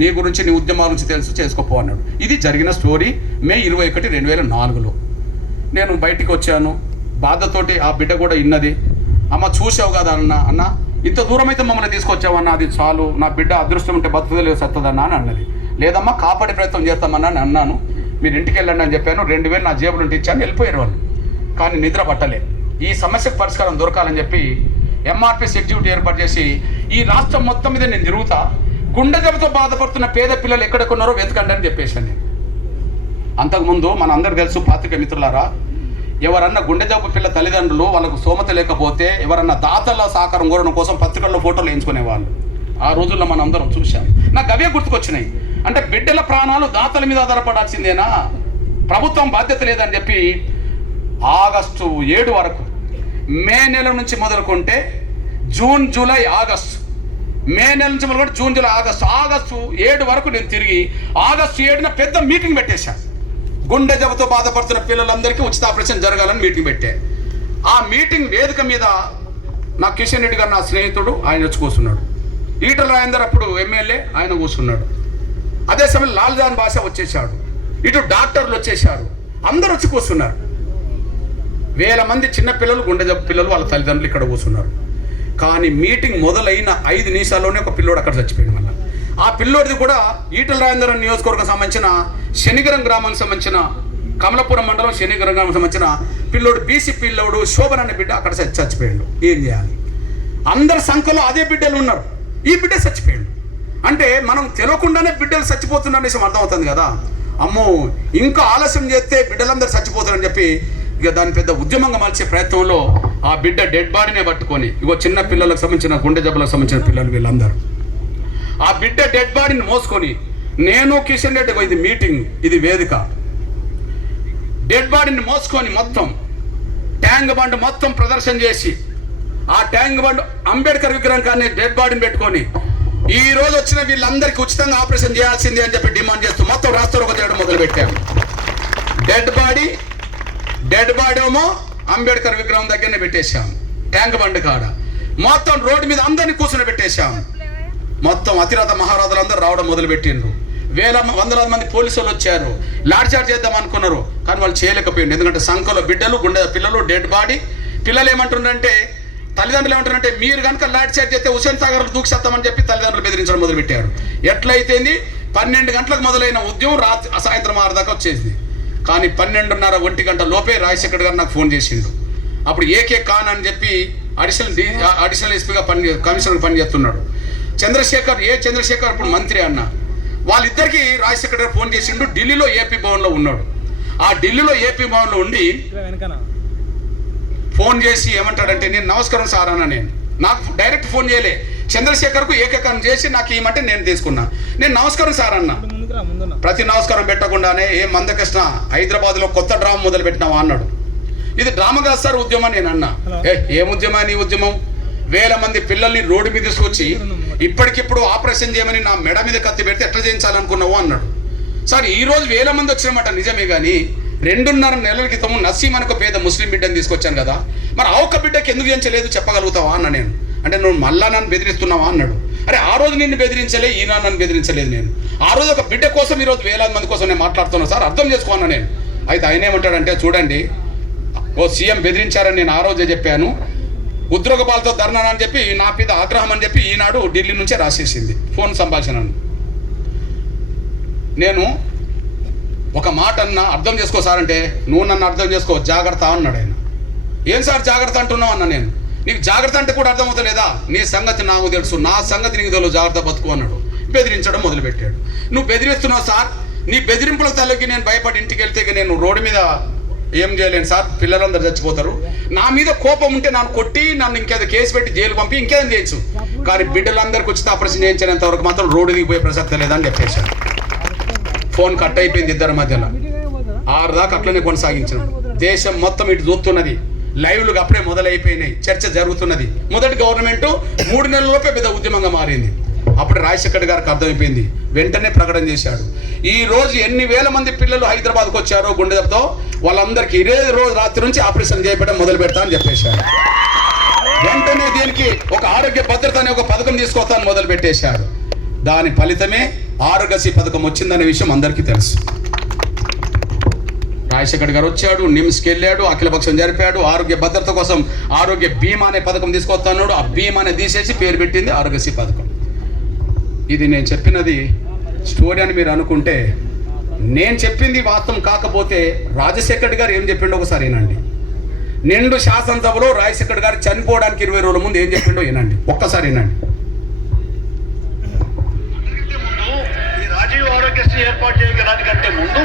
నీ గురించి నీ ఉద్యమాల నుంచి తెలుసు, చేసుకోపో అన్నాడు. ఇది జరిగిన స్టోరీ మే 21, 2004లో. నేను బయటికి వచ్చాను, బాధతోటి ఆ బిడ్డ కూడా ఇన్నది. అమ్మ చూసావు కదా అన్న, ఇంత దూరం అయితే మమ్మల్ని తీసుకొచ్చావన్నా, అది చాలు, నా బిడ్డ అదృష్టం ఉంటే బతుకుదో లేదు సత్తదన్నా అని అన్నది. లేదమ్మా కాపాడే ప్రయత్నం చేస్తామన్నా అని అన్నాను. మీరు ఇంటికి వెళ్ళండి అని చెప్పాను. 2,000 నా జేబులు ఉంటే ఇచ్చాను, వెళ్ళిపోయారు వాళ్ళు. కానీ నిద్ర పట్టలే. ఈ సమస్యకు పరిష్కారం దొరకాలని చెప్పి ఎంఆర్పిఎస్ ఎగ్జిక్యూటివ్ ఏర్పాటు చేసి ఈ రాష్ట్రం మొత్తం మీద నేను తిరుగుతా, గుండె జబ్బుతో బాధపడుతున్న పేద పిల్లలు ఎక్కడెక్కడున్నారో వెతకండి అని చెప్పేసాను నేను. అంతకుముందు మన అందరు తెలుసు, పాత్రిక మిత్రులారా, ఎవరన్నా గుండె జబ్బు పిల్ల తల్లిదండ్రులు వాళ్ళకు స్తోమత లేకపోతే ఎవరన్నా దాతల సహకారం కోరడం కోసం పత్రికల్లో ఫోటోలు వేయించుకునేవాళ్ళు. ఆ రోజుల్లో మనం అందరం చూశాం. నాకు అవే గుర్తుకొచ్చినాయి. అంటే బిడ్డల ప్రాణాలు దాతల మీద ఆధారపడాల్సిందేనా, ప్రభుత్వం బాధ్యత లేదని చెప్పి ఆగస్టు 7 వరకు, మే నెల నుంచి మొదలుకుంటే జూన్, జూలై, ఆగస్టు, మే నెల నుంచి మొదలుకుంటే జూన్, జూలై, ఆగస్టు 7 వరకు నేను తిరిగి ఆగస్టు 7న పెద్ద మీటింగ్ పెట్టేశాను. గుండె జబ్బుతో బాధపడుతున్న పిల్లలందరికీ ఉచిత ఆపరేషన్ జరగాలని మీటింగ్ పెట్టే. ఆ మీటింగ్ వేదిక మీద నా కిషన్ రెడ్డి గారు, నా స్నేహితుడు, ఆయన వచ్చి కూర్చున్నాడు. ఈటల రాజేందర్ అప్పుడు ఎమ్మెల్యే, ఆయన కూర్చున్నాడు. అదే సమయంలో లాల్జాన్ బాషా వచ్చేసాడు. ఇటు డాక్టర్లు వచ్చేసారు. అందరూ వచ్చి కూర్చున్నారు. వేల మంది చిన్న పిల్లలు, గుండె జబ్బు పిల్లలు, వాళ్ళ తల్లిదండ్రులు ఇక్కడ కూర్చున్నారు. కానీ మీటింగ్ మొదలైన 5 నిమిషాల్లోనే ఒక పిల్లోడు అక్కడ చచ్చిపోయింది. మళ్ళీ ఆ పిల్లోడిది కూడా ఈటల రాజేందర్ నియోజకవర్గం సంబంధించిన శనిగరం గ్రామానికి సంబంధించిన కమలపురం మండలం శనిగరం గ్రామానికి సంబంధించిన పిల్లోడు, బీసీ పిల్లోడు శోభన్ అనే బిడ్డ అక్కడ చచ్చిపోయాడు. ఏం చేయాలి? అందరి సంఖ్యలో అదే బిడ్డలు ఉన్నారు, ఈ బిడ్డ చచ్చిపోయాడు. అంటే మనం తెలియకుండానే బిడ్డలు చచ్చిపోతున్న విషయం అర్థమవుతుంది కదా. అమ్మో, ఇంకా ఆలస్యం చేస్తే బిడ్డలందరూ చచ్చిపోతారని చెప్పి ఇక దాని పెద్ద ఉద్యమంగా మలిచే ప్రయత్నంలో ఆ బిడ్డ డెడ్ బాడీనే పట్టుకొని, ఇగో చిన్న పిల్లలకు సంబంధించిన గుండె జబ్బులకు సంబంధించిన పిల్లలు వీళ్ళందరూ ఆ బిడ్డ డెడ్ బాడీని మోసుకొని, నేను కిషన్ రెడ్డి, ఇది మీటింగ్, ఇది వేదిక, డెడ్ బాడీని మోసుకొని మొత్తం ట్యాంక్ బండ్ మొత్తం ప్రదర్శన చేసి, ఆ ట్యాంక్ బండ్ అంబేద్కర్ విగ్రహం కానీ డెడ్ బాడీని పెట్టుకొని, ఈ రోజు వచ్చిన వీళ్ళందరికీ ఉచితంగా ఆపరేషన్ చేయాల్సిందే అని చెప్పి డిమాండ్ చేస్తూ మొత్తం రాష్ట్రంలో చేయడం మొదలుపెట్టాము. డెడ్ బాడీ ఏమో అంబేద్కర్ విగ్రహం దగ్గరనే పెట్టేశాం. ట్యాంక్ బండ్ కాడ మొత్తం రోడ్డు మీద అందరినీ కూర్చొని పెట్టేశాం. మొత్తం అతిరథ మహారాజులు అందరూ రావడం మొదలుపెట్టిండ్రు. వందలాది మంది పోలీసులు వచ్చారు. లాఠీ చార్జ్ చేద్దాం అనుకున్నారు, కానీ వాళ్ళు చేయలేకపోయింది. ఎందుకంటే సంఖ్యలో బిడ్డలు, గుండె పిల్లలు, డెడ్ బాడీ. పిల్లలు ఏమంటున్నారంటే, తల్లిదండ్రులు ఏమంటారంటే, మీరు కనుక లాఠీ చార్జ్ చేస్తే హుస్సేన్ సాగర్లో దూకిసేస్తామని చెప్పి తల్లిదండ్రులు బెదిరించడం మొదలుపెట్టారు. ఎట్లయితేంది 12 గంటలకు మొదలైన ఉద్యమం సాయంత్రం 6 దాకా వచ్చేసింది. కానీ 12:30, 1 గంట లోపే రాజశేఖర్ గారు నాకు ఫోన్ చేసిండు. అప్పుడు ఏకే ఖాన్ అని చెప్పి అడిషనల్ ఎస్పీగా కమిషనర్ పనిచేస్తున్నాడు. చంద్రశేఖర్ ఇప్పుడు మంత్రి అన్న. వాళ్ళిద్దరికి రాజశేఖర్ గారు ఫోన్ చేసిండు. ఢిల్లీలో ఏపీ భవన్లో ఉన్నాడు. ఆ ఢిల్లీలో ఏపీ భవన్లో ఉండి ఫోన్ చేసి ఏమంటాడంటే, నేను నమస్కారం సార్ అన్న. నేను నాకు డైరెక్ట్ ఫోన్ చేయలే, చంద్రశేఖర్కు ఏకకాన్ చేసి నాకు ఏమంటే నేను తీసుకున్నా. నేను నమస్కారం సార్ అన్న. ప్రతి నమస్కారం పెట్టకుండానే, ఏ మందకృష్ణ హైదరాబాద్లో కొత్త డ్రామా మొదలు పెట్టినావా అన్నాడు. ఇది డ్రామా కాదు సార్, ఉద్యమం. నేను అన్నా, ఏం ఉద్యమా నీ ఉద్యమం? వేల మంది పిల్లల్ని రోడ్డు మీద తీసుకొచ్చి ఇప్పటికిప్పుడు ఆపరేషన్ చేయమని నా మెడ మీద కత్తి పెడితే ఎట్లా చేయించాలనుకున్నావు అన్నాడు. సార్ ఈ రోజు వేల మంది వచ్చినమాట నిజమే, కానీ 2.5 నెలల క్రితం నసీం అని ఒక పేద ముస్లిం బిడ్డని తీసుకొచ్చాను కదా, మరి ఆ ఒక్క బిడ్డకి ఎందుకు చేయించలేదు చెప్పగలుగుతావా అన్న నేను. అంటే నువ్వు మళ్ళా నన్ను బెదిరిస్తున్నావా అన్నాడు. అరే ఆ రోజు నిన్ను బెదిరించలే, ఈనాడు నన్ను బెదిరించలేదు. నేను ఆ రోజు ఒక బిడ్డ కోసం ఈరోజు వేలాది మంది కోసం నేను మాట్లాడుతున్నా సార్, అర్థం చేసుకోన్నా నేను. అయితే ఆయన ఏమంటాడంటే, చూడండి, సీఎం బెదిరించారని నేను ఆ రోజే చెప్పాను, ఉద్యోగపాలతో ధర్నా అని చెప్పి నా మీద ఆగ్రహం అని చెప్పి ఈనాడు ఢిల్లీ నుంచే రాసేసింది ఫోన్ సంభాషణను. నేను ఒక మాట అన్నా, అర్థం చేసుకో సార్ అంటే, నువ్వు నన్ను అర్థం చేసుకో, జాగ్రత్త అన్నాడు ఆయన. ఏం సార్ జాగ్రత్త అంటున్నావు అన్న. నేను, నీకు జాగ్రత్త అంటే కూడా అర్థమవుతలేదా? నీ సంగతి నాకు తెలుసు, నా సంగతి నీకు తెలుసు, జాగ్రత్త బతుకు అన్నాడు. బెదిరించడం మొదలుపెట్టాడు. నువ్వు బెదిరిస్తున్నావు సార్, నీ బెదిరింపుల తల్లికి నేను భయపడి ఇంటికి వెళ్తే నేను రోడ్డు మీద ఏం చేయలేను సార్, పిల్లలందరూ చచ్చిపోతారు. నా మీద కోపం ఉంటే నన్ను కొట్టి, నన్ను ఇంకేదో కేసు పెట్టి జైలు పంపి ఇంకేం చేయొచ్చు, కానీ బిడ్డలందరికీ ఉచిత ఆపరేషన్ చేయించినంత వరకు మాత్రం రోడ్డు దిగిపోయే ప్రసక్తి లేదని చెప్పేశారు. ఫోన్ కట్ అయిపోయింది ఇద్దరి మధ్యలో. 6 దాకా అట్లనే కొనసాగించినాం. దేశం మొత్తం ఇటు చూస్తున్నది. లైవ్లుగా అప్పుడే మొదలైపోయినాయి, చర్చ జరుగుతున్నది. మొదటి గవర్నమెంట్ 3 నెలలలోపే పెద్ద ఉద్యమంగా మారింది. అప్పుడు రాజశేఖర్ గారికి అర్థమైపోయింది, వెంటనే ప్రకటన చేశాడు. ఈ రోజు ఎన్ని వేల మంది పిల్లలు హైదరాబాద్కు వచ్చారో గుండె దెబ్బతో, వాళ్ళందరికీ 20 రోజు రాత్రి నుంచి ఆపరేషన్ చేయడం మొదలు పెడతా అని చెప్పేశాడు. వెంటనే దీనికి ఒక ఆరోగ్య భద్రత అనే ఒక పథకం తీసుకొస్తాను మొదలు పెట్టేశాడు. దాని ఫలితమే ఆరోగ్యశ్రీ పథకం వచ్చిందనే విషయం అందరికీ తెలుసు. రాజశేఖర్ గారు వచ్చాడు, నిమ్స్కి వెళ్ళాడు, అఖిలపక్షం జరిపాడు. ఆరోగ్య భద్రత కోసం ఆరోగ్య బీమా అనే పథకం తీసుకొస్తాడు. ఆ బీమాని తీసేసి పేరు పెట్టింది ఆరోగ్యశ్రీ పథకం. ఇది నేను చెప్పినది స్టోరీ అని మీరు అనుకుంటే, నేను చెప్పింది వాస్తవం కాకపోతే రాజశేఖర్ గారు ఏం చెప్పిండో ఒకసారి వినండి. నిండు శాసనసభలో రాజశేఖర్ గారు చనిపోవడానికి 20 రోజుల ముందు ఏం చెప్పిండో వినండి, ఒక్కసారి వినండి. ఈ రాజీవ్ ఆరోగ్యశ్రీ ఏర్పాటు చేయడానికంటే ముందు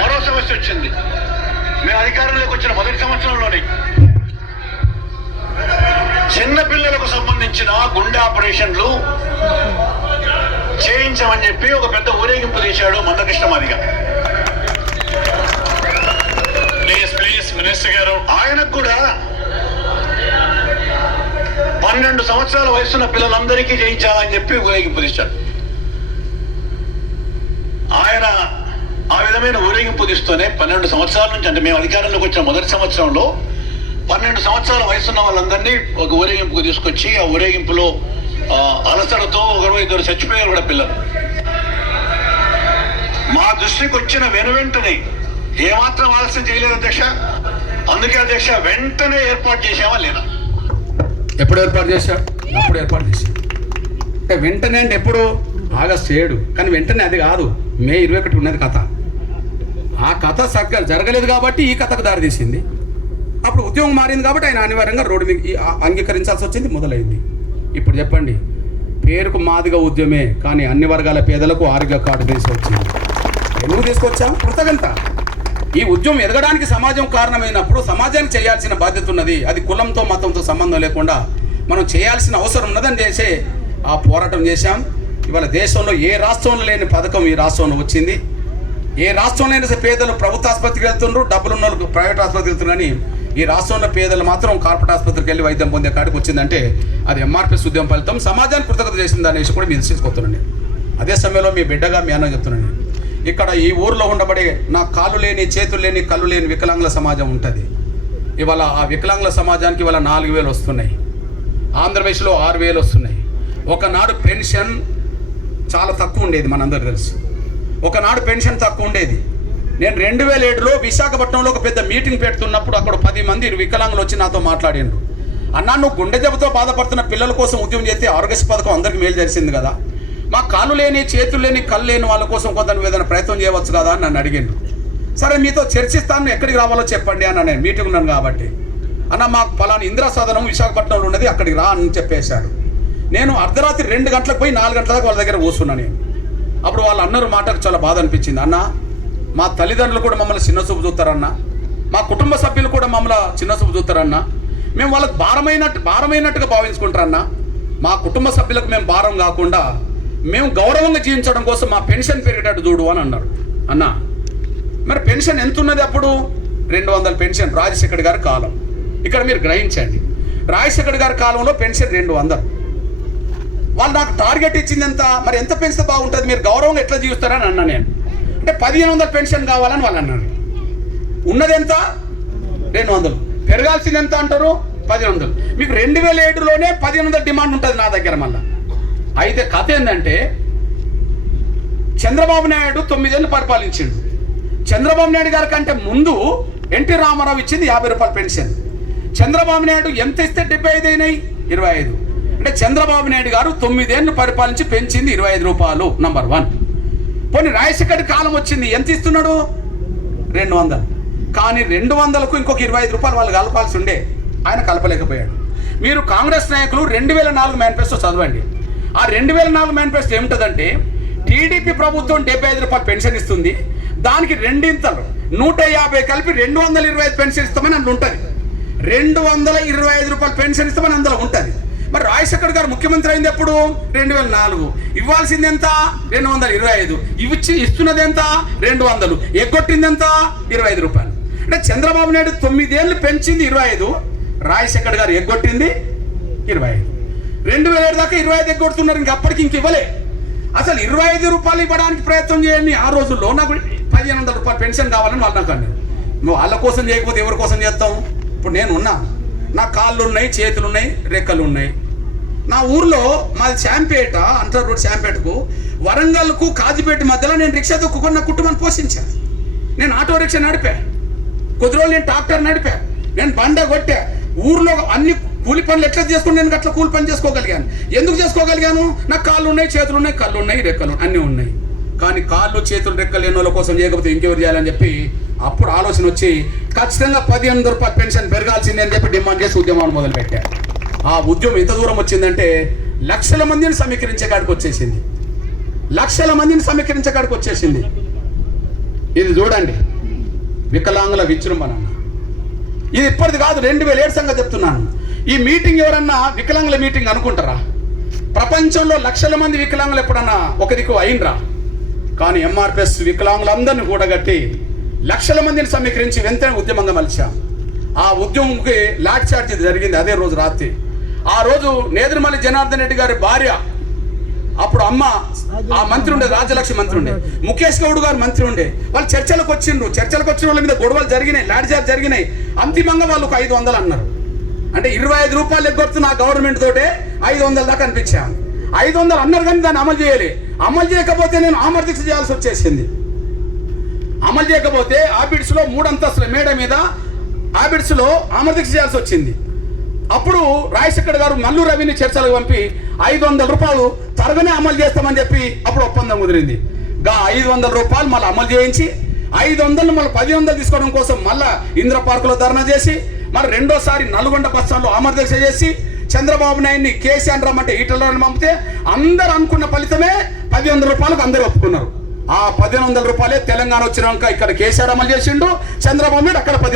మరో సమస్య వచ్చింది. మేము అధికారంలోకి వచ్చిన మొదటి సంవత్సరంలోనే చిన్న పిల్లలకు సంబంధించిన గుండె ఆపరేషన్లు చేయించమని చెప్పి ఒక పెద్ద ఊరేగింపు తీశాడు మందకృష్ణ మాదిగ. మినిస్టర్ గారు ఆయనకు కూడా 12 సంవత్సరాల వయసున్న పిల్లలందరికీ చేయించాలని చెప్పి ఊరేగింపు తీశాడు. ఆయన ఆ విధమైన ఊరేగింపు తీస్తూనే 12 సంవత్సరాల నుంచి, అంటే మేము అధికారంలోకి వచ్చిన మొదటి సంవత్సరంలో 12 సంవత్సరాల వయసున్న వాళ్ళందరినీ ఒక ఊరేగింపుకు తీసుకొచ్చి, ఆ ఊరేగింపులో అలసటతో 1-2 చచ్చిపోయారు కూడా పిల్లలు. మా దృష్టికి వచ్చిన వెనువెంటనే ఏమాత్రం ఆలస్యం చేయలేదు అధ్యక్ష. అందుకే అధ్యక్ష వెంటనే ఏర్పాటు చేసామా లేదా? ఎప్పుడు ఏర్పాటు చేశాం? అప్పుడు ఏర్పాటు చేశాం. అంటే వెంటనే అంటే ఎప్పుడు? ఆగస్టు 7. కానీ వెంటనే అది కాదు, మే 21 ఉన్నది కథ. ఆ కథ చక్కగా జరగలేదు కాబట్టి ఈ కథకు దారితీసింది. అప్పుడు ఉద్యోగం మారింది కాబట్టి ఆయన అనివార్యంగా రోడ్డు మీద అంగీకరించాల్సి వచ్చింది, మొదలైంది. ఇప్పుడు చెప్పండి, పేరుకు మాదిగా ఉద్యమే కానీ అన్ని వర్గాల పేదలకు ఆరోగ్య కార్డు తీసుకొచ్చింది. ఎందుకు తీసుకొచ్చాం? కృతజ్ఞత. ఈ ఉద్యమం ఎదగడానికి సమాజం కారణమైనప్పుడు సమాజానికి చేయాల్సిన బాధ్యత ఉన్నది. అది కులంతో మతంతో సంబంధం లేకుండా మనం చేయాల్సిన అవసరం ఉన్నదని చేసే ఆ పోరాటం చేశాం. ఇవాళ దేశంలో ఏ రాష్ట్రంలో లేని పథకం ఈ రాష్ట్రంలో వచ్చింది. ఏ రాష్ట్రంలో అయినా పేదలు ప్రభుత్వ ఆసుపత్రికి వెళ్తున్నారు, డబ్బులున్న వాళ్ళు ప్రైవేట్ ఆసుపత్రికి వెళ్తున్నారని ఈ రాష్ట్రంలో పేదలు మాత్రం కార్పొరేట్ ఆసుపత్రికి వెళ్ళి వైద్యం పొందే కాడికి వచ్చిందంటే అది ఎంఆర్పీఎస్ ఉద్యమం ఫలితం. సమాజానికి కృతజ్ఞత చేసింది అనేసి కూడా మీరు తీసుకొస్తున్నాను. అదే సమయంలో మీ బిడ్డగా మీ అన్న చెప్తున్నాను, ఇక్కడ ఈ ఊరిలో ఉండబడే నా కాళ్ళు లేని, చేతులు లేని, కళ్ళు లేని వికలాంగుల సమాజం ఉంటుంది. ఇవాళ ఆ వికలాంగుల సమాజానికి ఇవాళ 4,000 వస్తున్నాయి. ఆంధ్రప్రదేశ్లో 6,000 వస్తున్నాయి. ఒకనాడు పెన్షన్ చాలా తక్కువ ఉండేది, మనందరికీ తెలుసు. ఒకనాడు పెన్షన్ తక్కువ ఉండేది. నేను 2007లో విశాఖపట్నంలో ఒక పెద్ద మీటింగ్ పెడుతున్నప్పుడు అక్కడ 10 మంది వికలాంగులు వచ్చి నాతో మాట్లాడిండ్రు. అన్నా, నువ్వు గుండె జబ్బుతో బాధపడుతున్న పిల్లల కోసం ఉద్యమం చేస్తే ఆరోగ్యశ్రీ పథకం అందరికీ మేలు చేసింది కదా, మా కాళ్ళు లేని, చేతులు లేని, కళ్ళు లేని వాళ్ళ కోసం కొంత ఏదైనా ప్రయత్నం చేయవచ్చు కదా అని నన్ను అడిగిండ్రు. సరే మీతో చర్చిస్తాను, ఎక్కడికి రావాలో చెప్పండి అన్న. నేను మీటింగ్ ఉన్నాను కాబట్టి, అన్న మాకు పలానా ఇందిరా సదనం విశాఖపట్నంలో ఉన్నది, అక్కడికి రా అని చెప్పేశాడు. నేను అర్ధరాత్రి 2 గంటలకు పోయి 4 గంటల దాకా వాళ్ళ దగ్గర కూర్చున్నా నేను. అప్పుడు వాళ్ళు అన్నారు మాటకు చాలా బాధ అనిపించింది. అన్న, మా తల్లిదండ్రులు కూడా మమ్మల్ని చిన్నచూపు చూస్తారన్న, మా కుటుంబ సభ్యులు కూడా మమ్మల్ని చిన్నచూపు చూస్తారన్న, మేము వాళ్ళకి భారమైనట్టుగా భావించుకుంటారన్న. మా కుటుంబ సభ్యులకు మేము భారం కాకుండా మేము గౌరవంగా జీవించడం కోసం మా పెన్షన్ పెరిగేటట్టు చూడు అని అన్నారు. అన్న, మరి పెన్షన్ ఎంత ఉన్నది అప్పుడు? 200 పెన్షన్ రాజశేఖర్ గారి కాలం. ఇక్కడ మీరు గ్రహించండి, రాజశేఖర్ గారి కాలంలో పెన్షన్ 200. వాళ్ళు నాకు టార్గెట్ ఇచ్చింది ఎంత, మరి ఎంత పెంచితే బాగుంటుంది, మీరు గౌరవంగా ఎట్లా జీవిస్తారని అన్నా నేను. అంటే 1,500 పెన్షన్ కావాలని వాళ్ళు అన్నారు. ఉన్నది ఎంత? 200. పెరగాల్సింది ఎంత అంటారు? 1,500. మీకు 2007లోనే 1,500 డిమాండ్ ఉంటుంది నా దగ్గర. మళ్ళీ అయితే కథ ఏంటంటే, చంద్రబాబు నాయుడు 9 ఏళ్ళు పరిపాలించిండు. చంద్రబాబు నాయుడు గారి కంటే ముందు ఎన్టీ రామారావు ఇచ్చింది 50 రూపాయల పెన్షన్. చంద్రబాబు నాయుడు ఎంత ఇస్తే 75 అయినాయి? 25. అంటే చంద్రబాబు నాయుడు గారు 9 ఏళ్ళు పరిపాలించి పెంచింది 25 రూపాయలు. నంబర్ 1. పోనీ రాజశేఖర్ కాలం వచ్చింది, ఎంత ఇస్తున్నాడు? 200. కానీ 200కు ఇంకొక 25 రూపాయలు వాళ్ళు కలపాల్సి ఉండే, ఆయన కలపలేకపోయాడు. మీరు కాంగ్రెస్ నాయకులు 2004 మేనిఫెస్టో చదవండి. ఆ 2004 మేనిఫెస్టో ఏమిటంటే, టీడీపీ ప్రభుత్వం 75 రూపాయలు పెన్షన్ ఇస్తుంది, దానికి 2 150 కలిపి 225 పెన్షన్ ఇస్తామని అందులో ఉంటుంది. 225 రూపాయలు పెన్షన్ ఇస్తామని అందులో ఉంటుంది. మరి రాజశేఖర్ గారు ముఖ్యమంత్రి అయింది ఎప్పుడు? 2004. ఇవ్వాల్సింది ఎంత? 225. ఇస్తున్నది ఎంత? 200. ఎగ్గొట్టింది ఎంత? 25 రూపాయలు. అంటే చంద్రబాబు నాయుడు 9 ఏళ్ళు పెంచింది 25, రాజశేఖర్ గారు ఎగ్గొట్టింది 25. 2007 దాకా 25 ఎగ్గొడుతున్నారు, అప్పటికి ఇవ్వలే. అసలు 25 రూపాయలు ఇవ్వడానికి ప్రయత్నం చేయండి. ఆ రోజుల్లో నాకు 1500 రూపాయలు పెన్షన్ కావాలని వాళ్ళు నాకు అన్నారు. నువ్వు వాళ్ళ కోసం చేయకపోతే ఎవరి కోసం చేస్తాం? ఇప్పుడు నేను ఉన్నా, నా కాళ్ళు ఉన్నాయి, చేతులు ఉన్నాయి, రెక్కలు ఉన్నాయి. నా ఊర్లో మాది శాంపేట, అంటర్ రోడ్ శాంపేటకు వరంగల్కు కాజిపేట మధ్యలో నేను రిక్షా తొక్కుకొని నా కుటుంబాన్ని పోషించాను. నేను ఆటో రిక్షా నడిపా, కొద్ది రోజులు నేను ట్రాక్టర్ నడిపా, నేను బండ కొట్టా. ఊర్లో అన్ని కూలి పనులు ఎట్లా చేసుకుని నేను అట్లా కూలి పని చేసుకోగలిగాను. ఎందుకు చేసుకోగలిగాను? నాకు కాళ్ళు ఉన్నాయి, చేతులు ఉన్నాయి, కళ్ళు ఉన్నాయి, రెక్కలు అన్నీ ఉన్నాయి. కానీ కాళ్ళు చేతులు రెక్కలు లేని వాళ్ళ కోసం చేయకపోతే ఇంకెవరు చేయాలని చెప్పి అప్పుడు ఆలోచన వచ్చి ఖచ్చితంగా 1500 రూపాయలు పెన్షన్ పెరగాల్సిందే అని చెప్పి డిమాండ్ చేసి ఉద్యమాన్ని మొదలుపెట్టారు. ఆ ఉద్యమం ఎంత దూరం వచ్చిందంటే లక్షల మందిని సమీకరించే కాడికి వచ్చేసింది. లక్షల మందిని సమీకరించే కాడికి వచ్చేసింది. ఇది చూడండి, వికలాంగుల విజృంభణ. ఇది ఇప్పటిది కాదు, 2007 సంగతి చెప్తున్నాను. ఈ మీటింగ్ ఎవరన్నా వికలాంగుల మీటింగ్ అనుకుంటారా? ప్రపంచంలో లక్షల మంది వికలాంగులు ఎప్పుడన్నా ఒక దిక్కు అయినరా? కానీ ఎంఆర్పిఎస్ వికలాంగులందరినీ కూడగట్టి లక్షల మందిని సమీకరించి వెంటనే ఉద్యమంగా మలిచాం. ఆ ఉద్యమంకి లాఠీ చార్జ్ జరిగింది అదే రోజు రాత్రి. ఆ రోజు నేదురుమల్లి జనార్దన్ రెడ్డి గారి భార్య, అప్పుడు అమ్మ, ఆ మంత్రి ఉండే, రాజ్యలక్ష్మి మంత్రి ఉండే, ముఖేష్ గౌడ్ గారు మంత్రి ఉండే. వాళ్ళు చర్చలకు వచ్చిండ్రు. చర్చలకు వచ్చిన వాళ్ళ మీద గొడవలు జరిగినాయి, లాఠీ చార్జ్ జరిగినాయి. అంతిమంగా వాళ్ళు ఒక 500 అన్నారు. అంటే 25 రూపాయలు ఎగ్గొడుతున్న ఆ గవర్నమెంట్ తోటే 500 దాకా అనిపించాను. 500 అన్నారు కానీ దాన్ని అమలు చేయాలి. అమలు చేయకపోతే నేను ఆమర దీక్ష చేయాల్సి వచ్చేసింది. అమలు చేయకపోతే ఆబిడ్స్లో 3 అంతస్తుల మేడ మీద ఆబిడ్స్లో ఆమర దీక్ష చేయాల్సి వచ్చింది. అప్పుడు రాజశేఖర్ గారు మల్లు రవిని చర్చలకు పంపి 500 రూపాయలు త్వరగానే అమలు చేస్తామని చెప్పి అప్పుడు ఒప్పందం కుదిరింది. 500 రూపాయలు మళ్ళీ అమలు చేయించి 500 మళ్ళీ 1000 తీసుకోవడం కోసం మళ్ళీ ఇంద్ర పార్కులో ధర్నా చేసి మరి రెండోసారి నల్గొండ బస్ స్టాండ్లో ఆమర దీక్ష చేసి చంద్రబాబు నాయుడిని కేసీఆర్ రమ్మంటే ఈటలను పంపితే అందరూ అనుకున్న ఫలితమే 1500 రూపాయలకు అందరూ ఒప్పుకున్నారు. ఆ 1500 రూపాయలే తెలంగాణ వచ్చినాక ఇక్కడ కేసీఆర్ అమలు చేసిండు, చంద్రబాబు నాయుడు అక్కడ